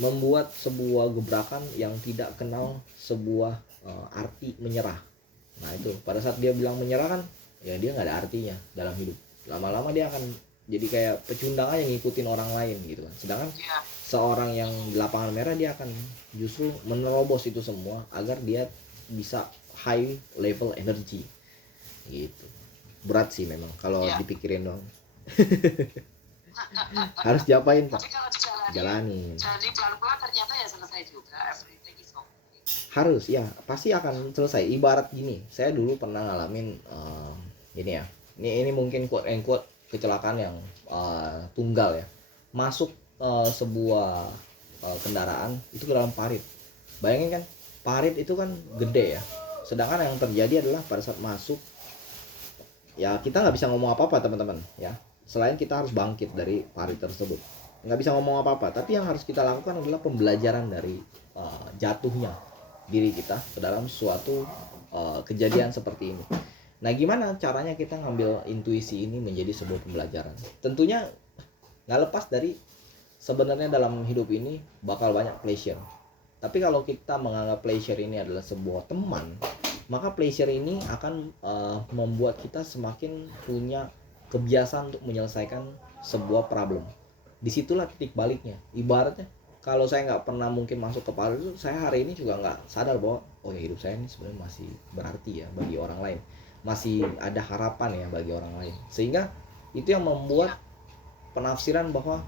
membuat sebuah gebrakan yang tidak kenal sebuah arti menyerah. Nah itu pada saat dia bilang menyerah kan ya dia nggak ada artinya dalam hidup. Lama-lama dia akan jadi kayak pecundang aja ngikutin orang lain gitu kan. Sedangkan seorang yang di lapangan merah dia akan justru menerobos itu semua agar dia bisa high level energy gitu. Berat sih memang kalau dipikirin dong. Harus diapain Pak? Tapi kalau Jalanin. jadi pelan-pelan ternyata ya selesai juga. Everything is okay. Harus ya, pasti akan selesai. Ibarat gini, saya dulu pernah ngalamin ini ya. Ini mungkin quote and quote kecelakaan yang tunggal ya. Masuk sebuah kendaraan itu ke dalam parit. Bayangin kan, parit itu kan gede ya. Sedangkan yang terjadi adalah pada saat masuk ya kita nggak bisa ngomong apa-apa teman-teman ya, selain kita harus bangkit dari parit tersebut. Nggak bisa ngomong apa-apa, tapi yang harus kita lakukan adalah pembelajaran dari jatuhnya diri kita ke dalam suatu kejadian seperti ini. Nah gimana caranya kita ngambil intuisi ini menjadi sebuah pembelajaran? Tentunya nggak lepas dari sebenarnya dalam hidup ini bakal banyak pleasure. Tapi kalau kita menganggap pleasure ini adalah sebuah teman, maka pleasure ini akan membuat kita semakin punya kebiasaan untuk menyelesaikan sebuah problem. Disitulah titik baliknya. Ibaratnya kalau saya nggak pernah mungkin masuk ke parit itu, saya hari ini juga nggak sadar bahwa oh ya hidup saya ini sebenarnya masih berarti ya bagi orang lain. masih ada harapan ya bagi orang lain. Sehingga itu yang membuat penafsiran bahwa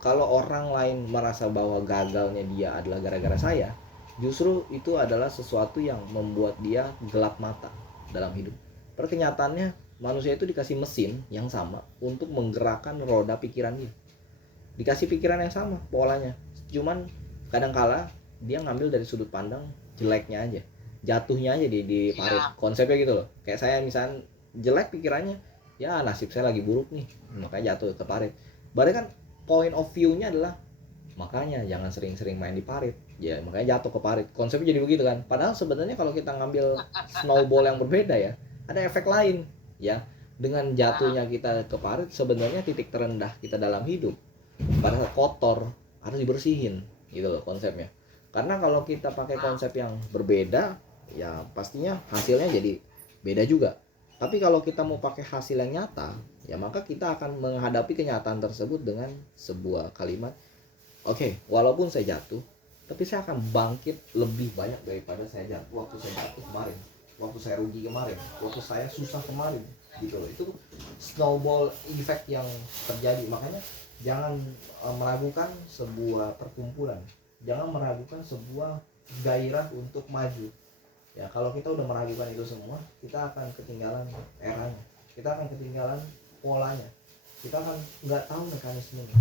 kalau orang lain merasa bahwa gagalnya dia adalah gara-gara saya, justru itu adalah sesuatu yang membuat dia gelap mata dalam hidup. Padahal kenyataannya manusia itu dikasih mesin yang sama untuk menggerakkan roda pikiran dia. Dikasih pikiran yang sama polanya, cuman kadangkala dia ngambil dari sudut pandang jeleknya aja, jatuhnya aja di parit. Konsepnya gitu loh. Kayak saya misalnya jelek pikirannya, ya nasib saya lagi buruk nih, makanya jatuh ke parit. Berarti kan point of view-nya adalah makanya jangan sering-sering main di parit, ya makanya jatuh ke parit. Konsepnya jadi begitu kan. Padahal sebenarnya kalau kita ngambil snowball yang berbeda ya, ada efek lain ya. Dengan jatuhnya kita ke parit, sebenarnya titik terendah kita dalam hidup pada saat kotor harus dibersihin gitu loh konsepnya. Karena kalau kita pakai konsep yang berbeda, ya pastinya hasilnya jadi beda juga. Tapi kalau kita mau pakai hasil yang nyata, ya maka kita akan menghadapi kenyataan tersebut dengan sebuah kalimat, oke, walaupun saya jatuh, tapi saya akan bangkit lebih banyak daripada saya jatuh waktu saya jatuh kemarin, waktu saya rugi kemarin, waktu saya susah kemarin, gitu loh. Itu snowball effect yang terjadi. Makanya jangan meragukan sebuah perkumpulan, jangan meragukan sebuah gairah untuk maju. Ya kalau kita udah meragukan itu semua, kita akan ketinggalan eranya, kita akan ketinggalan polanya, kita akan nggak tahu mekanismenya.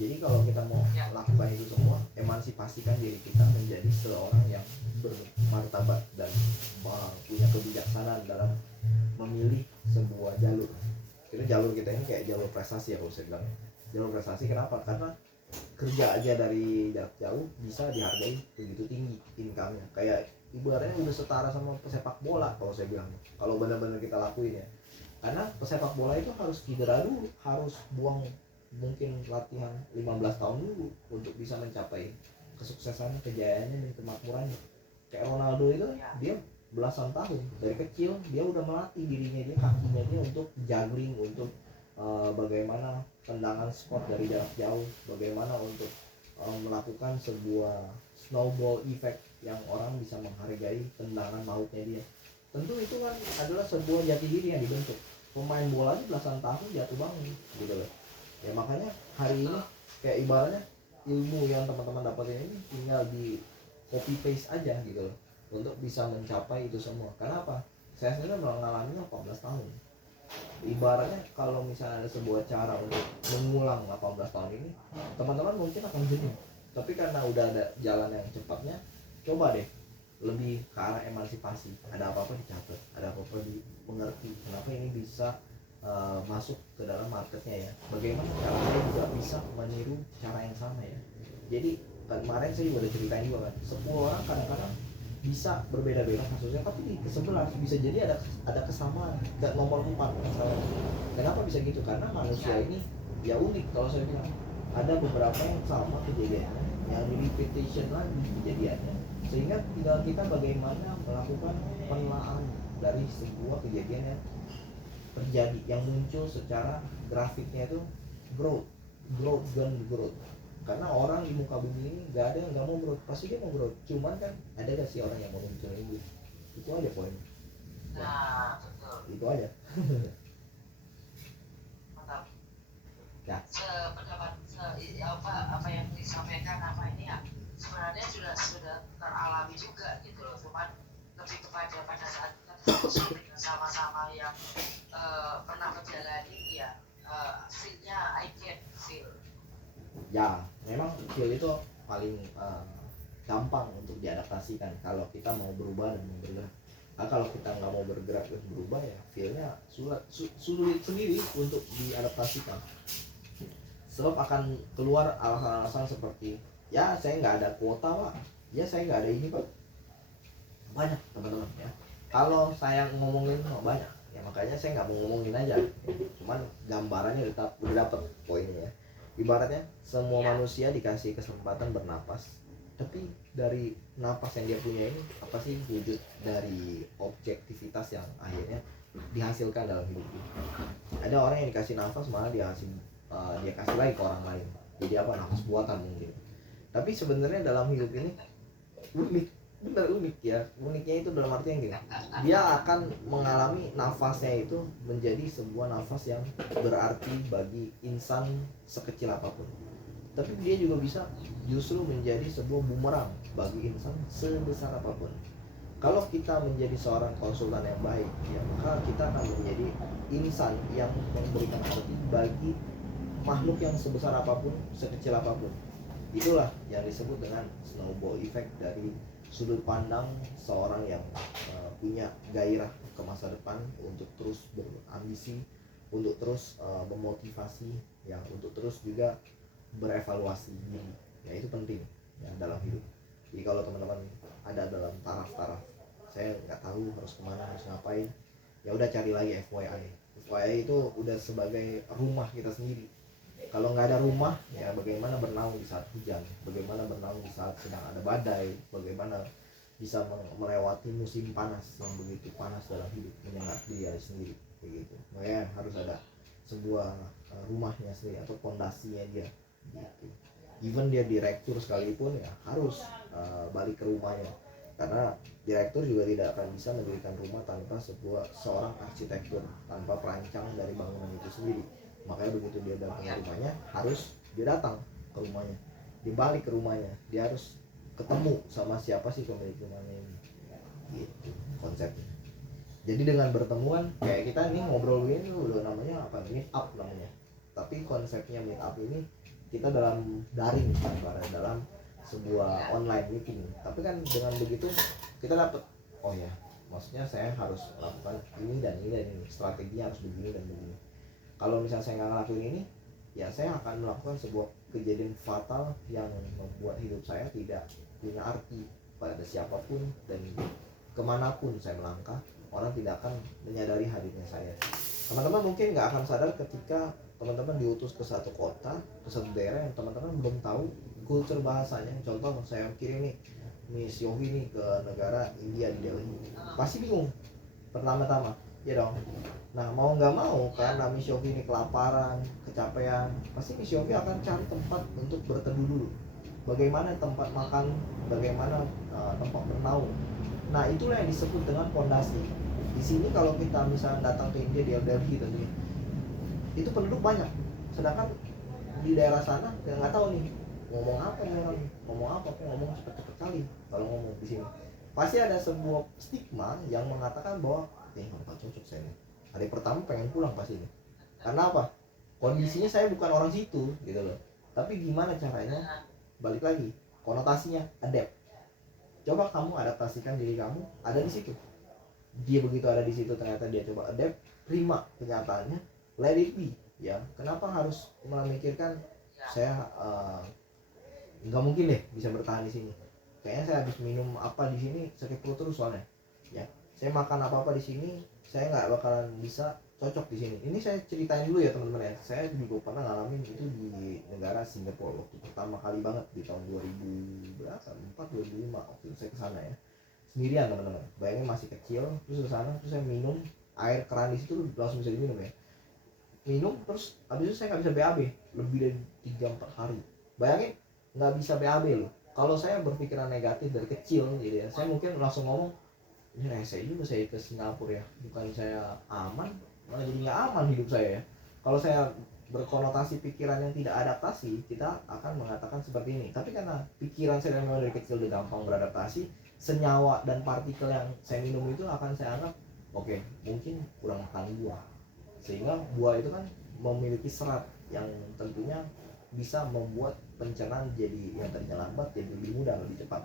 Jadi kalau kita mau lakukan itu semua, emansipasikan diri kita menjadi seorang yang bermartabat dan punya kebijaksanaan dalam memilih sebuah jalur. Jalur kita ini kayak jalur prestasi ya kalau saya bilang. Jalur prestasi kenapa? Karena kerja aja dari jarak jauh bisa dihargai begitu tinggi income-nya. Kayak ibaratnya udah setara sama pesepak bola kalau saya bilang. Kalau benar-benar kita lakuin ya. Karena pesepak bola itu harus cedera dulu, harus buang mungkin latihan 15 tahun dulu untuk bisa mencapai kesuksesan, kejayaannya dan kemakmurannya. Kayak Ronaldo itu dia belasan tahun dari kecil dia udah melatih dirinya dia, kakinya dia untuk juggling, untuk bagaimana tendangan spot dari jarak jauh, bagaimana untuk melakukan sebuah snowball effect yang orang bisa menghargai tendangan mautnya dia. Tentu itu kan adalah sebuah jati diri yang dibentuk. Pemain bola aja belasan tahun jatuh bangun gitu loh. Ya makanya hari ini kayak ibaratnya ilmu yang teman-teman dapatin ini tinggal di copy paste aja gitu loh untuk bisa mencapai itu semua. Kenapa? Saya sendiri mengalaminya 14 tahun. Ibaratnya kalau misalnya ada sebuah cara untuk mengulang 18 tahun ini, teman-teman mungkin akan jenuh. Tapi karena udah ada jalan yang cepatnya, coba deh lebih ke arah emansipasi. Ada apa-apa dicatat, ada apa-apa dimengerti. Kenapa ini bisa masuk ke dalam marketnya ya? Bagaimana cara saya juga bisa meniru cara yang sama ya? Jadi kemarin saya juga udah ceritain juga kan, 10 orang kadang-kadang bisa berbeda-beda kasusnya, tapi di ke-11 bisa jadi ada kesamaan. Dan nomor 4 misalnya. Kenapa bisa gitu? Karena manusia ini ya unik kalau saya bilang. Ada beberapa yang sama kejadiannya, yang di repetition lagi kejadiannya, sehingga tinggal kita bagaimana melakukan penelaahan dari sebuah kejadian yang terjadi, yang muncul secara grafiknya itu growth. Karena orang di muka bumi ini gak ada yang gak mau growth, pasti dia mau growth. Cuman kan ada gak sih orang yang mau munculin gitu? Itu aja poinnya. Nah, betul. Itu aja. Mantap. Ya. Apa yang disampaikan apa ini ya sebenarnya sudah teralami juga gitu loh. Cuman lebih kepada pada saat kita sama-sama yang pernah menjalani ya feel-nya I can feel. Ya, memang feel itu paling gampang untuk diadaptasikan kalau kita mau berubah dan mau bergerak. Nah, kalau kita nggak mau bergerak dan berubah ya feel-nya sulit sendiri untuk diadaptasikan. Sebab akan keluar alasan-alasan seperti ya saya nggak ada kuota pak, ya saya nggak ada ini pak. Banyak teman-teman ya. Kalau saya ngomongin banyak ya, makanya saya nggak mau ngomongin aja. Cuman gambarannya udah dapet poinnya ya. Ibaratnya semua manusia dikasih kesempatan bernapas, tapi dari napas yang dia punya ini apa sih wujud dari objektivitas yang akhirnya dihasilkan dalam hidup ini. Ada orang yang dikasih nafas malah dia kasih lagi ke orang lain, jadi apa, nafas buatan mungkin. Tapi sebenarnya dalam hidup ini unik bener unik ya. Uniknya itu dalam artian gini, dia akan mengalami nafasnya itu menjadi sebuah nafas yang berarti bagi insan sekecil apapun, tapi dia juga bisa justru menjadi sebuah bumerang bagi insan sebesar apapun. Kalau kita menjadi seorang konsultan yang baik ya, maka kita akan menjadi insan yang memberikan arti bagi makhluk yang sebesar apapun, sekecil apapun. Itulah yang disebut dengan snowball effect dari sudut pandang seorang yang punya gairah ke masa depan untuk terus berambisi, untuk terus memotivasi, ya, untuk terus juga berevaluasi diri. Ya, itu penting ya dalam hidup. Jadi kalau teman-teman ada dalam taraf-taraf, saya nggak tahu harus kemana, harus ngapain, ya udah cari lagi FYI. FYI itu udah sebagai rumah kita sendiri. Kalau nggak ada rumah, ya bagaimana bernaung di saat hujan, bagaimana bernaung di saat sedang ada badai, bagaimana bisa melewati musim panas yang begitu panas dalam hidup, menyengat diri sendiri, begitu. Makanya harus ada sebuah rumahnya sendiri atau fondasinya dia, gitu. Even dia direktur sekalipun ya harus balik ke rumahnya, karena direktur juga tidak akan bisa mendirikan rumah tanpa seorang arsitektur, tanpa perancang dari bangunan itu sendiri. Makanya begitu dia datang ke rumahnya, harus dia datang ke rumahnya, dia balik ke rumahnya, dia harus ketemu sama siapa sih pemilik rumahnya ini, gitu konsepnya. Jadi dengan bertemuan kayak kita nih ngobrol ini udah namanya apa, meet up namanya, tapi konsepnya meet up ini kita dalam daring, dalam sebuah online meeting. Tapi kan dengan begitu kita dapat, oh ya, maksudnya saya harus melakukan ini dan ini dan ini, strateginya harus begini dan begini. Kalau misalnya saya nggak ngelakuin ini, ya saya akan melakukan sebuah kejadian fatal yang membuat hidup saya tidak punya arti pada siapapun, dan kemanapun saya melangkah, orang tidak akan menyadari hadirnya saya. Teman-teman mungkin nggak akan sadar ketika teman-teman diutus ke satu kota, ke satu daerah yang teman-teman belum tahu kultur bahasanya. Contoh saya kirim nih Miss Yofi nih ke negara India di Delhi, pasti bingung pertama-tama, ya dong. Nah mau nggak mau karena Miss Yofi ini kelaparan, kecapean, pasti Miss Yofi akan cari tempat untuk berteduh dulu. Bagaimana tempat makan, bagaimana tempat bernaung. Nah itulah yang disebut dengan fondasi. Di sini kalau kita misalnya datang ke India di Delhi tentunya, itu penduduk banyak, sedangkan di daerah sana yang nggak tahu nih ngomong apa nih orang, ngomong apa, ngomong cepet-cepet kali. Kalau ngomong di sini pasti ada sebuah stigma yang mengatakan bahwa nggak cocok saya nih. Hari pertama pengen pulang pasti nih. Karena apa? Kondisinya saya bukan orang situ gitu loh. Tapi gimana caranya? Balik lagi, konotasinya adapt. Coba kamu adaptasikan diri kamu ada di situ. Dia begitu ada di situ, ternyata dia coba adapt, terima kenyataannya, let it be. Ya, kenapa harus memikirkan saya nggak mungkin deh bisa bertahan di sini. Kayaknya saya habis minum apa di sini sakit perut terus soalnya. Ya, saya makan apa di sini saya nggak bakalan bisa cocok di sini. Ini saya ceritain dulu ya teman-teman ya. Saya juga pernah ngalamin itu di negara Singapura waktu pertama kali banget di tahun 2004-2005 waktu itu saya kesana ya. Sendirian teman-teman. Bayangin masih kecil, terus kesana, terus saya minum air keran di situ langsung bisa diminum ya. Minum terus habis itu saya nggak bisa BAB lebih dari 3-4 hari. Bayangin nggak bisa BAB loh. Kalau saya berpikiran negatif dari kecil gitu ya, saya mungkin langsung ngomong, ini rese juga saya ke Singapura ya, bukan saya aman, malah jadi nggak aman hidup saya ya. Kalau saya berkonotasi pikiran yang tidak adaptasi, kita akan mengatakan seperti ini. Tapi karena pikiran saya memang dari kecil udah gampang beradaptasi, senyawa dan partikel yang saya minum itu akan saya anggap oke, mungkin kurang makan buah, sehingga buah itu kan memiliki serat yang tentunya bisa membuat pencernaan jadi yang tadinya lambat jadi lebih mudah, lebih cepat.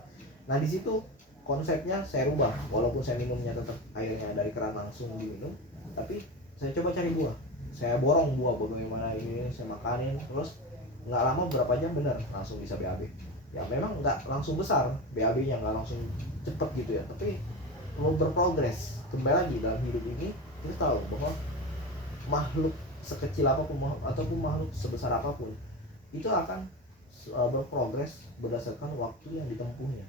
Nah di situ konsepnya saya rubah, walaupun saya minumnya tetap airnya dari keran langsung diminum, tapi saya coba cari buah, saya borong buah bagaimana ini saya makanin, terus nggak lama berapa jam bener langsung bisa BAB. Ya memang nggak langsung besar BAB-nya, nggak langsung cepet gitu ya, tapi mau berprogres. Kembali lagi dalam hidup ini kita tahu bahwa makhluk sekecil apapun ataupun makhluk sebesar apapun itu akan berprogres berdasarkan waktu yang ditempuhnya.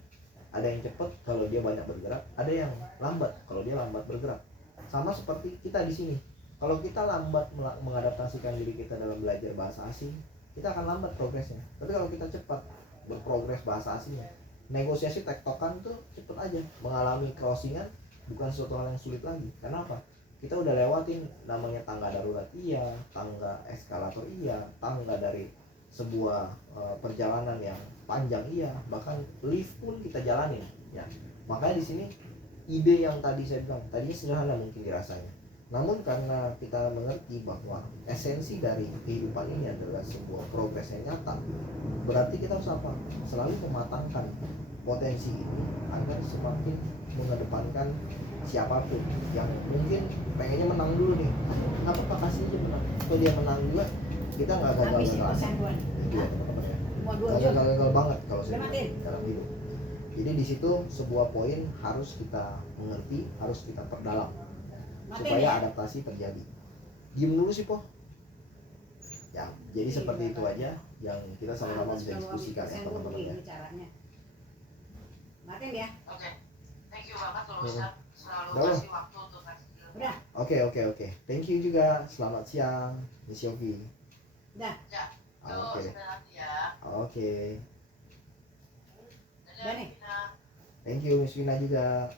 Ada yang cepat kalau dia banyak bergerak, ada yang lambat kalau dia lambat bergerak. Sama seperti kita di sini. Kalau kita lambat mengadaptasikan diri kita dalam belajar bahasa asing, kita akan lambat progresnya. Tapi kalau kita cepat berprogres bahasa asingnya, negosiasi tektokan tuh cepet aja. Mengalami crossingan bukan suatu hal yang sulit lagi. Kenapa? Kita udah lewatin namanya tangga darurat iya, tangga eskalator iya, tangga dari sebuah perjalanan yang panjang iya, bahkan lift pun kita jalanin ya. Makanya di sini ide yang tadi saya bilang tadinya sederhana mungkin dirasanya, namun karena kita mengerti bahwa esensi dari kehidupan ini adalah sebuah progres yang nyata, berarti kita harus apa? Selalu mematangkan potensi ini agar semakin mengedepankan siapapun yang mungkin pengennya menang dulu nih, apa kasih aja menang, kalau dia menang juga kita nggak gagal Habis gagal persen buan. iya teman-teman ya, Mau 2 nggak jam. gagal banget kalau saya Udah bilang matiin. dalam hidup. Jadi di situ sebuah poin harus kita mengerti, harus kita perdalam Matiin supaya ya. adaptasi terjadi. Diem dulu sih po ya, jadi Iya, seperti itu Pak. aja yang kita sama-sama bisa Kalau diskusikan ya persen gua teman-teman ya. begini caranya. Matiin ya. Oke, thank you banget loh Ustaz, selalu Udah. kasih waktu untuk kasih ilmu. Udah. Oke. Thank you juga. Selamat siang, Miss Yogi. Udah. Ya, yuk Oke. sampai nanti ya. Oke. Dadah, Udah nih. Vina. Thank you Miss Wina juga.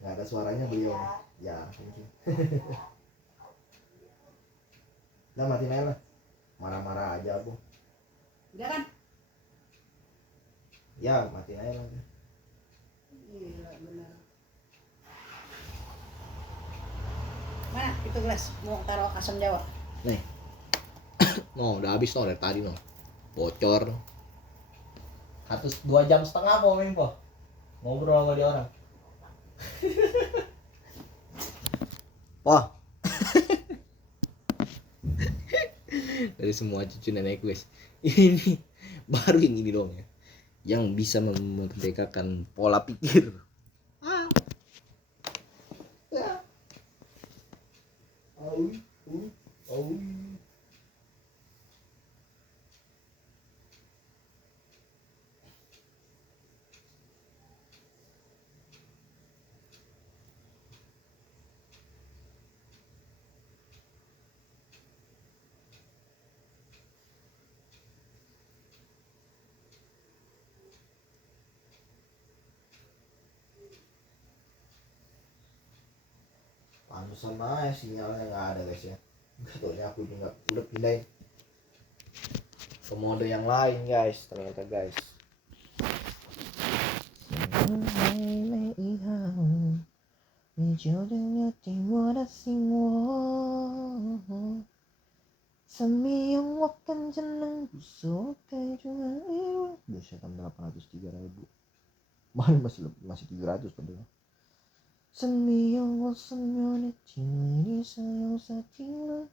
Nggak ada suaranya beliau. Ya, thank you. Udah matiin aja lah. Marah-marah aja aku. Udah kan? Ya, matiin aja lah. Iya benar. Mana itu gelas mau taruh asam jawa? Nih. No, udah habis no dari tadi no. Bocor. 2 jam setengah po main po. Ngobrol sama dia orang. Wah. Dari semua cucu nenek guys. Ini baru yang ini doang ya. Yang bisa memerdekakan pola pikir. Pantesan aja sinyalnya nggak ada guys ya. Nggak taunya aku juga udah pindahin ke mode yang lain guys ternyata guys. Buset, 803.000. Masih 300 padahal. 生命让我生命的经历，你想要啥经历？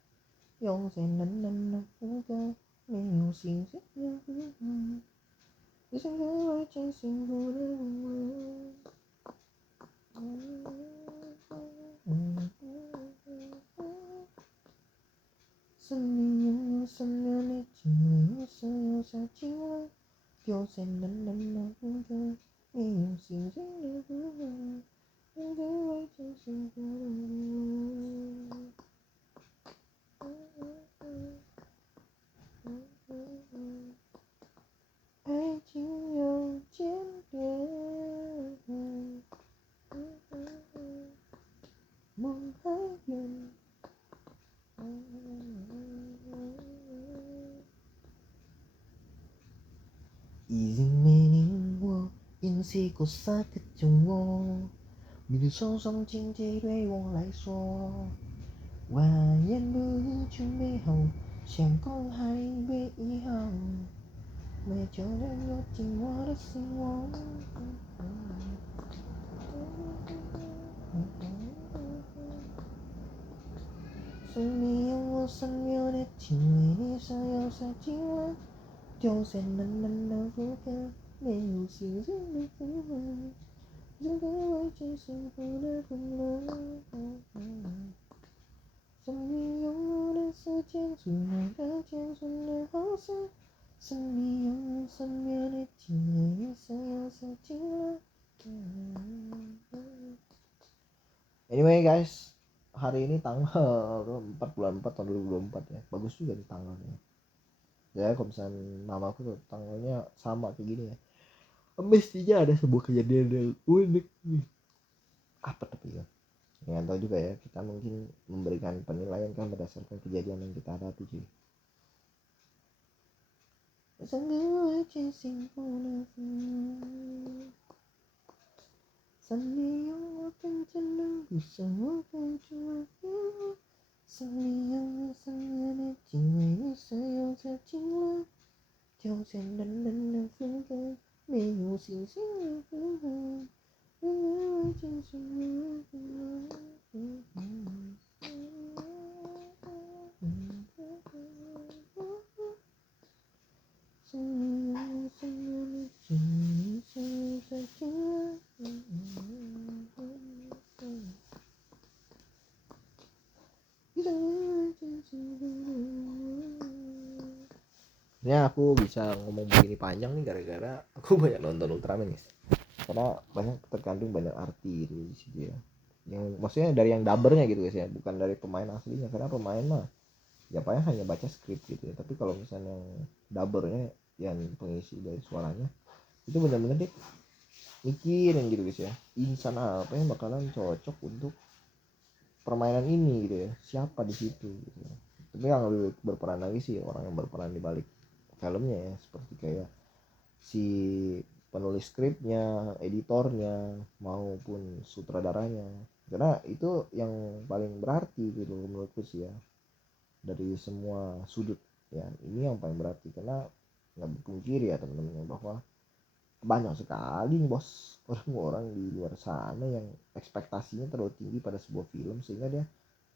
用在冷冷的风格，没有心情的呼唤，你想给我最幸福的梦。生命让我生命的经历，你想要啥经历？用在冷冷的风格，没有心情的呼唤。爱情有间谍，梦还远。已经没你我，演戏过3个钟窝。你的手上情节对我来说，万言不出美好，像公海被遗憾，没有人有进我的心窝。生命有我生命的经历，你想要啥经历？丢在冷冷的风格，没有心情的呼唤。这个未知幸福的风浪，生命用我的时间做那个简纯的好事，生命用我生命的经历，你想要啥经历 ？Anyway guys, hari ini tanggal 4 bulan 4 tahun 2024 ya, bagus juga di tanggalnya. Ya kalau misalnya mamaku tuh tanggalnya sama kayak gini ya, mestinya ada sebuah kejadian yang unik nih. Apa tapi ya? Nggak tahu juga ya, kita mungkin memberikan penilaian kan berdasarkan kejadian yang kita hadapi cuy. Ya aku bisa ngomong begini panjang nih gara-gara aku banyak nonton Ultraman guys. Karena banyak terkandung banyak arti gitu di situ ya. Yang maksudnya dari yang dubbernya gitu guys ya, bukan dari pemain aslinya. Karena pemain mah ya paling hanya baca skrip gitu ya. Tapi kalau misalnya yang dubbernya yang pengisi dari suaranya itu benar-benar deh mikirin gitu guys ya. Insan apa yang bakalan cocok untuk permainan ini gitu ya. Siapa di situ gitu ya. Tapi yang lebih berperan lagi sih orang yang berperan di balik filmnya ya, seperti kayak si penulis skripnya, editornya maupun sutradaranya, karena itu yang paling berarti gitu menurutku sih ya, dari semua sudut ya. Ini yang paling berarti karena nggak dipungkiri ya teman-teman bahwa banyak sekali nih bos orang-orang di luar sana yang ekspektasinya terlalu tinggi pada sebuah film sehingga dia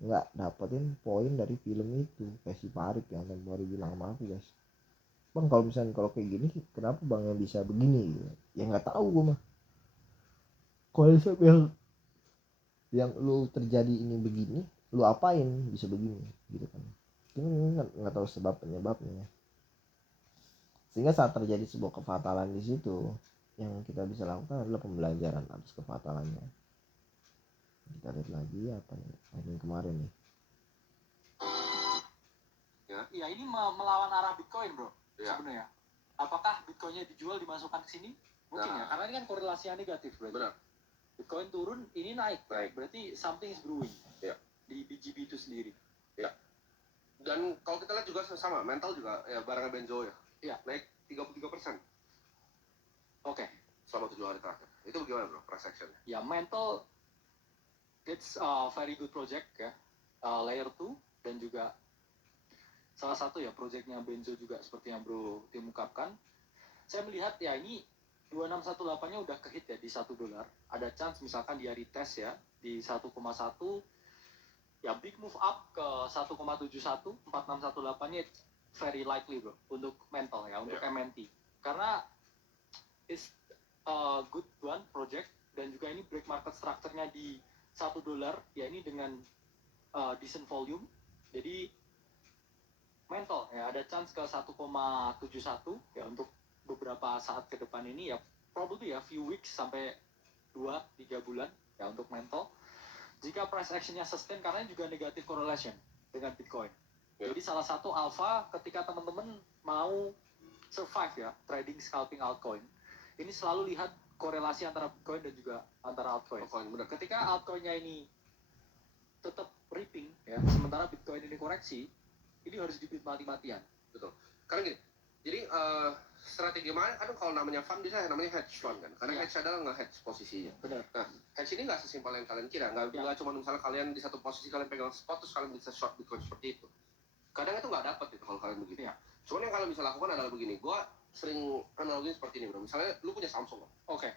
nggak dapetin poin dari film itu. Kayak si Parik yang baru bilang sama aku guys, bang kalau misalnya kalau kayak gini kenapa bang yang bisa begini gitu. Ya nggak tahu gue mah, konsep yang lu terjadi ini begini lu apain bisa begini gitu kan. Ini nggak tahu sebab penyebabnya, sehingga saat terjadi sebuah kefatalan di situ yang kita bisa lakukan adalah pembelajaran atas kefatalannya. Kita lihat lagi apa yang kemarin nih. Ya ini melawan arah Bitcoin bro sebenarnya. Apakah Bitcoinnya dijual dimasukkan ke sini? Mungkin ya, karena ini kan korelasinya negatif berarti. Benar. Bitcoin turun, ini naik. Berarti something is brewing. Ya. Di BGB itu sendiri. Ya. Dan kalau kita lihat juga sama, mental juga ya barangnya Benzo ya. Iya. Naik 33%. Oke. Selama 7 hari terakhir. Itu bagaimana bro, price action? Ya mental, it's a very good project ya. Layer 2 dan juga salah satu ya proyeknya Benzo juga seperti yang bro Tim ungkapkan. Saya melihat ya ini 2618-nya udah kehit ya di $1. Ada chance misalkan dia retest ya di 1,1, ya big move up ke 1,71, 4618-nya very likely bro untuk mental ya, untuk MNT. Karena it's a good one project dan juga ini break market structure-nya di $1 ya, ini dengan decent volume. Jadi mental ya ada chance ke 1,71 ya untuk beberapa saat ke depan ini ya, probably ya few weeks sampai 2-3 bulan ya untuk mental. Jika price actionnya sustain karena juga negative correlation dengan Bitcoin. Jadi salah satu alpha ketika teman-teman mau survive ya trading scalping altcoin, ini selalu lihat korelasi antara Bitcoin dan juga antara altcoin. Ketika altcoinnya ini tetap ripping ya, sementara Bitcoin ini koreksi, ini harus dibit mati-matian. Betul. Karena gini, jadi strategi mana? Kan kalau namanya fund bisa namanya hedge fund kan, karena hedge adalah nge-hedge posisinya. Benar. Nah, hedge ini nggak sesimpel yang kalian kira. Nggak cuma misalnya kalian di satu posisi kalian pegang spot terus kalian bisa short Bitcoin seperti itu. Kadang itu nggak dapat gitu kalau kalian begini. Ya. Cuman yang kalian bisa lakukan adalah begini. Gua sering analoginya seperti ini bro. Misalnya lu punya Samsung. Oke.